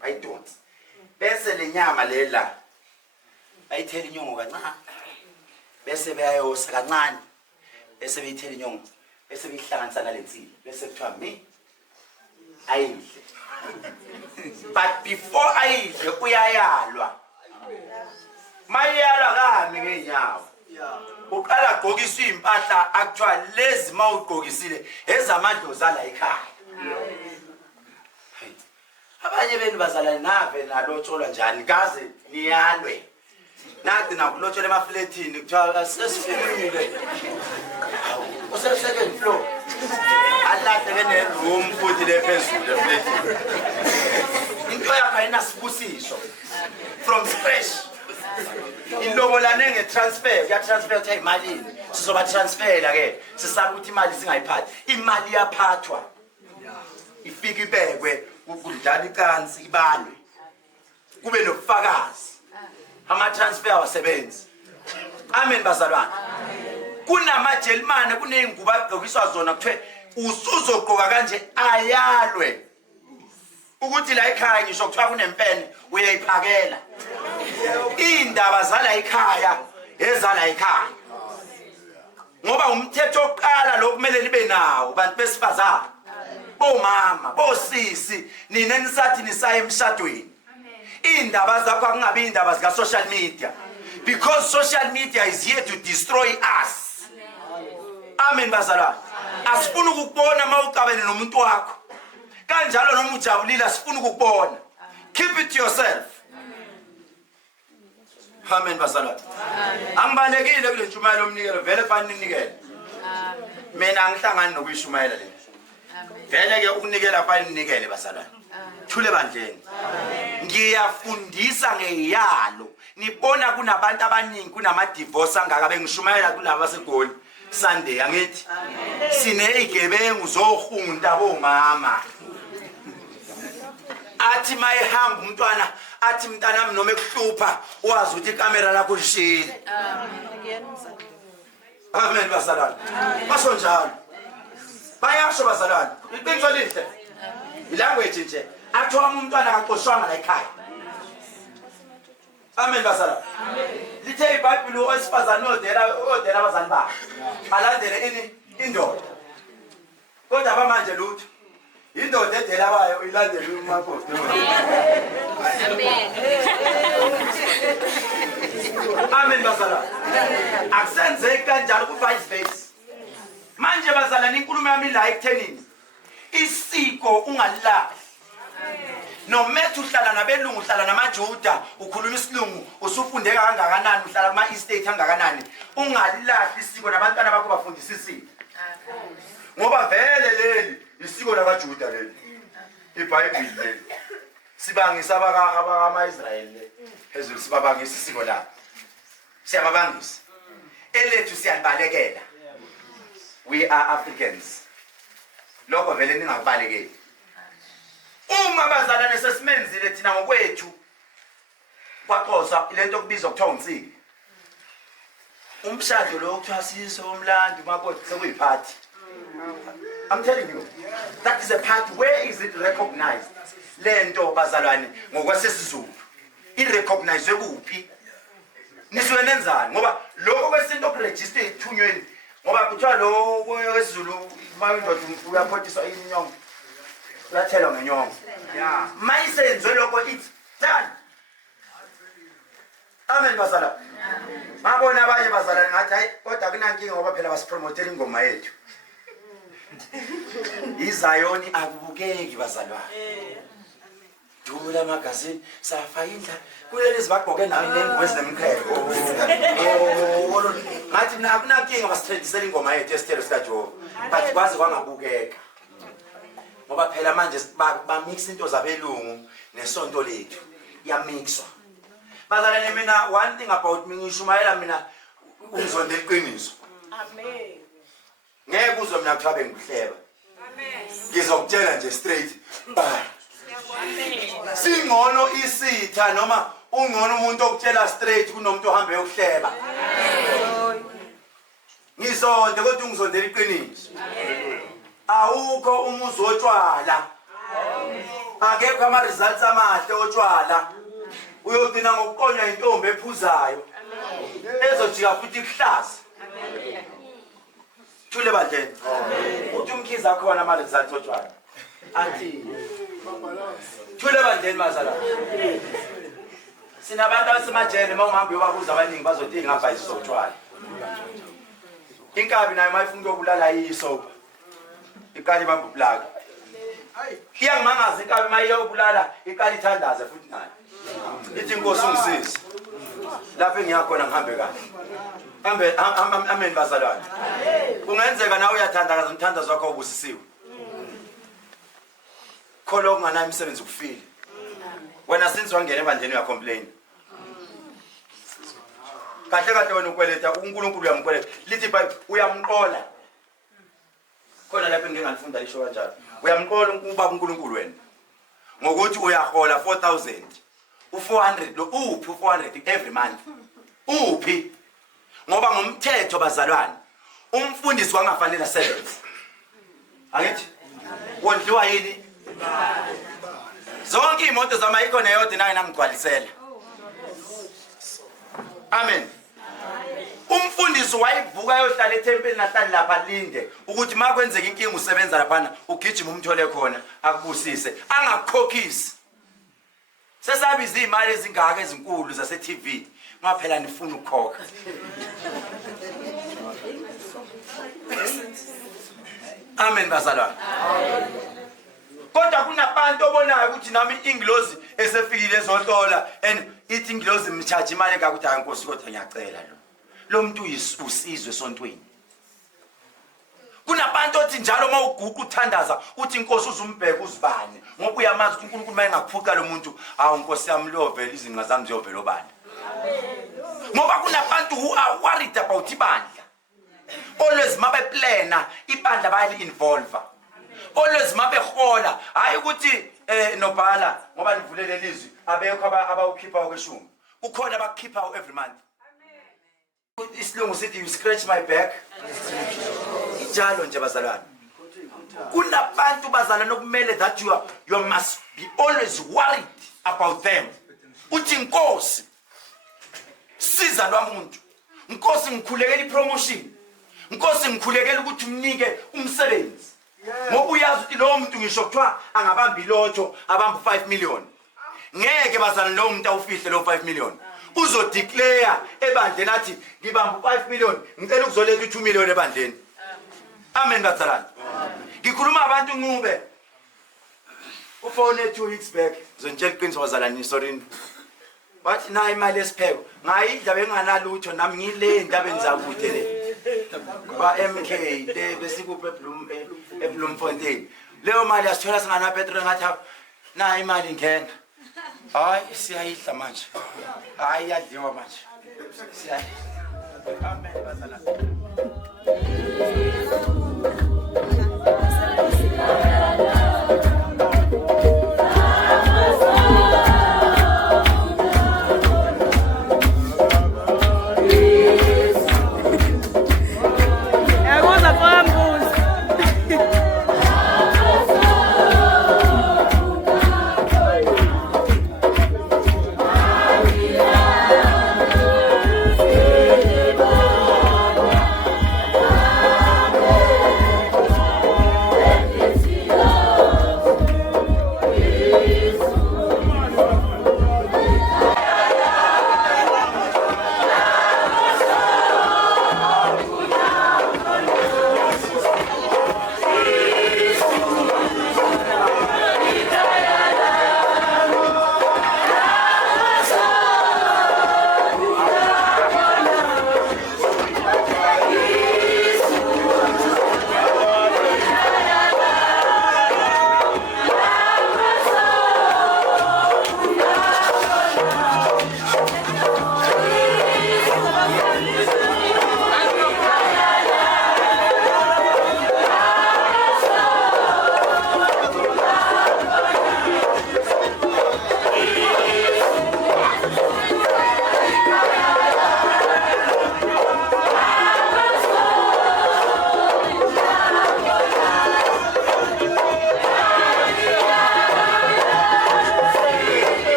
bayidonse. Bese lenyama lela bayithela inyongo kancane. Bese beyayosa kancane. Bese beyithela inyongo. Bese beyihlanganisa nalensini. Bese kuthiwa mi ayidle. But before ayidle uyayalwa. Mayalwa kami ngenyawo. Uqala gqokisa impahla akuthiwa lezi mawugqokisile ezamadlozi la ekhaya. Abanye benu bazalane nave nalotsholwa njani kaze niyalwe. Nathi nakulotshola emafletini kuthiwa sesifikile. Use second floor. Alahle kene room futhi lephezulu efletini. Into yakho ayinasibusiso. From scratch. Ilobolane ngetransfer, kuyatransfer ukuthi imali sizoba transferla ke. Sisabe ukuthi imali singayiphathi. Imali yaphathwa. Ifika ibekwe kudlala icansi ibalwe. Kube nobufakazi. Ama transfer wasebenzi. Amen bazalwane. Kunamajelimane kuneyingubo agqokiswa zona kuthiwe usuzogqoka kanje ayalwe. Ukuthi la ekhaya ngisho kuthiwa kunempene uyayiphakela. Indaba zala ekhaya ezala ekhaya. Ngoba umthetho oqala lokumele libe nawo bantu besifazana. Bomama, bosisi, nina nisathi nisaya emshadweni. Indaba zakho akungabi indaba zika social media. Because social media is here to destroy us. Amen bazalwane. Asifuna ukubona mawuqabene nomuntu wakho. Kanjalo noma ujabulile asifuna ukubona. Keep it to yourself. Amen bazalwane. Angibalekile kule ntshumayelo omnikelo vele fanele ninikele. Mina angihlangani nokuyishumayela le. Vele ke ukunikela fanele ninikele bazalwane. Thule bandleni. Ngiyafundisa ngeyalo. Nibona kunabantu abaningi kunama divorce angaka bengishumayela kulabo basegoli Sunday angithi. Sine igebengu zohunta bomama. Athi mayihamba umntwana athi mntanami noma ekuhlupha wazi ukuthi ikamera lakho lishile. Amen bazalwane. Basho njalo. Bayasho bazalwane. Iqiniso lihle. Ilanguage nje. Athi umntwana akaxoshwanga la ekhaya. Amen bazalwane. Lithe iBhayibheli owesifazane odela abazali bakhe. Alandele ini indoda. Kodwa abamanje lutho. Indoda edela abayo ilandele umakoti. Amen. Amen bazalwane. Akusenzeki kanjalo ku vice versa. Manje bazalwane inkulumo yami la ekuthenini isiko ungalilahli. No methu uhlala nabelungu uhlala namaJuda ukhuluma isilungu usufundeka kangakanani uhlala kuma estate kangakanani ungalilahli isiko nabantwana bakho bafundisa isiko. Ngoba vele leli isiko lakaJuda leli. iBhayibheli leli. Sibangisa abaka Israel phezulu sibabangisa isiko la. Siyababangisa. Elethu siyalibalekela. We are Africans. Lokho vele ningabalekeli. Uma bazalane sesimenzile thina ngokwethu kwaXhosa lento okubizwa kuthiwa unsiki. Umshado lo kuthiwa siso umlando makoti sekuyiphathi. I'm telling you, that is a part where is it recognized? Lento bazalwane ngokwasesizulu. Irecognizwe kuphi? nisuke nenzani ngoba lokho kwesinto okuregister ethunyweni ngoba kuthiwa lo wesiZulu mayindoda uyaphothisa inyongo uyathelwa ngenyongo mayisenziwe lokho it's done. Amen bazala. Babona abanye bazala ngathi hayi kodwa kunankinga ngoba phela basipromotela ingoma yethu. iZayoni akubukeki bazalwane. Dula magazine safayindla kuleli zibagqoke nawe nengubo ezinemqheko. Ngathi nakunankinga basitredisela ingoma yethu esithelo sika Jehova. Bathi kwazi kwangabukeka. Ngoba phela manje ba mix into zabelungu nesonto lethu. Yamixwa. Bazalwane mina one thing about me ngishumayela mina ungizondela iqiniso. Amen. Ngeke uzwe mina kuthiwa bengihleba. Amen. Ngizokutshela nje straight. Bye. Singcono isitha noma ungcono umuntu okutshela straight kunomuntu ohambe yokuhleba. Ngizonde kodwa ungizondela iqiniso. Awukho umuzi otshwala. Akekho ama results amahle otshwala. Uyogcina ngokuqonywa intombi ephuzayo. Ezojika futhi kuhlaza. Thule bandleni. Uthi umkhiza khona ama results otshwala. Athi thule bandleni bazala. Sinabantu abasemajele mawuhambe uyobabuza abaningi bazothi ngapha izotshwala. Inkabi nayo mayifuna ukubulala iyisopa. Ikali bambulaka. Iyangimangaza inkabi mayiyobulala ikali ithandaze futhi nayo. Ithi inkosi ungisize. Lapho engiyakhona ngihambe kahle. Hambe amen bazalwane. Kungenzeka nawe uyathandakaza umthandazo wakho ubusisiwe. Kholo unganayo umsebenzi ukufile. Wena since wangena ebandleni uya complain. Kahle kahle wena ukweleta uNkulunkulu uyamkweleta. Lithi Bible uyamqola. Khona lapho ngingafunda lisho kanjalo. Uyamqola ubaba uNkulunkulu wena. Ngokuthi uyahola 4000. U400 lo uphi u400 every month. Uphi? Ngoba ngomthetho bazalwane umfundisi wangafanele asebenze. Angithi? Wondliwa yini? Zonke imoto zama icon eyodwa nayo nangigcwalisela. Amen. Umfundisi wayivuka yohlala ethempelini nahlala lapha linde ukuthi makwenzeka inkinga usebenza lapha ugijima umthole khona akubusise angakukhokhisi. Sesabiza imali ezingaka ezinkulu zase TV ngaphela nifuna ukukhokha. Amen bazalwane. Kodwa kunabantu obonayo ukuthi nami inglozi esefikile ezothola and ithi inglozi mcharge imali engakuthi hayi Nkosi kodwa ngiyacela lo muntu usizwe esontweni. Kunabantu othi njalo mawuguqa uthandaza uthi Nkosi uzumbheka uzibane ngoba uyamazi ukuthi uNkulunkulu mayengaphuca lo muntu awu Nkosi yami lovela izinqa zami ziyovela obani. Ngoba kunabantu who are worried about ibandla. Always mabe plana ibandla bayali involve. Always mabe hola hayi ukuthi nobhala ngoba nivulele lizwi abekho abawukhipha okweshumi. Kukhona abakhipha every month. Isilungu sithi you scratch my back. Njalo nje bazalwane. Kunabantu bazalwane okumele that you must be always worried about them. Uthi Nkosi siza lwamuntu. Nkosi ngikhulekela ipromotion. Nkosi ngikhulekela ukuthi umnike umsebenzi. Ngoba uyazi ukuthi lo muntu ngisho kuthiwa angabamba ilotho abamba 5 million. Ngeke bazalwane lo muntu awufihle lo 5 million. Uzodeclare ebandleni athi ngibamba 5 million ngicela ukuzoletha 2 million ebandleni. Amen bazalwane. Ngikhuluma abantu ncube. Ufone 2 weeks back zonitshela iqiniso bazalwane sorry. Bathi na imali esipheko ngayidla benganalutho nami ngile ndabeni zakude le. Ba MK le besikuphe eBloemfontein. Leyo mali asithola singana petrol ngathi na imali ngena. Hayi siyayidla manje. Hayi yadliwa manje. Siyayidla. Amen bazalwane.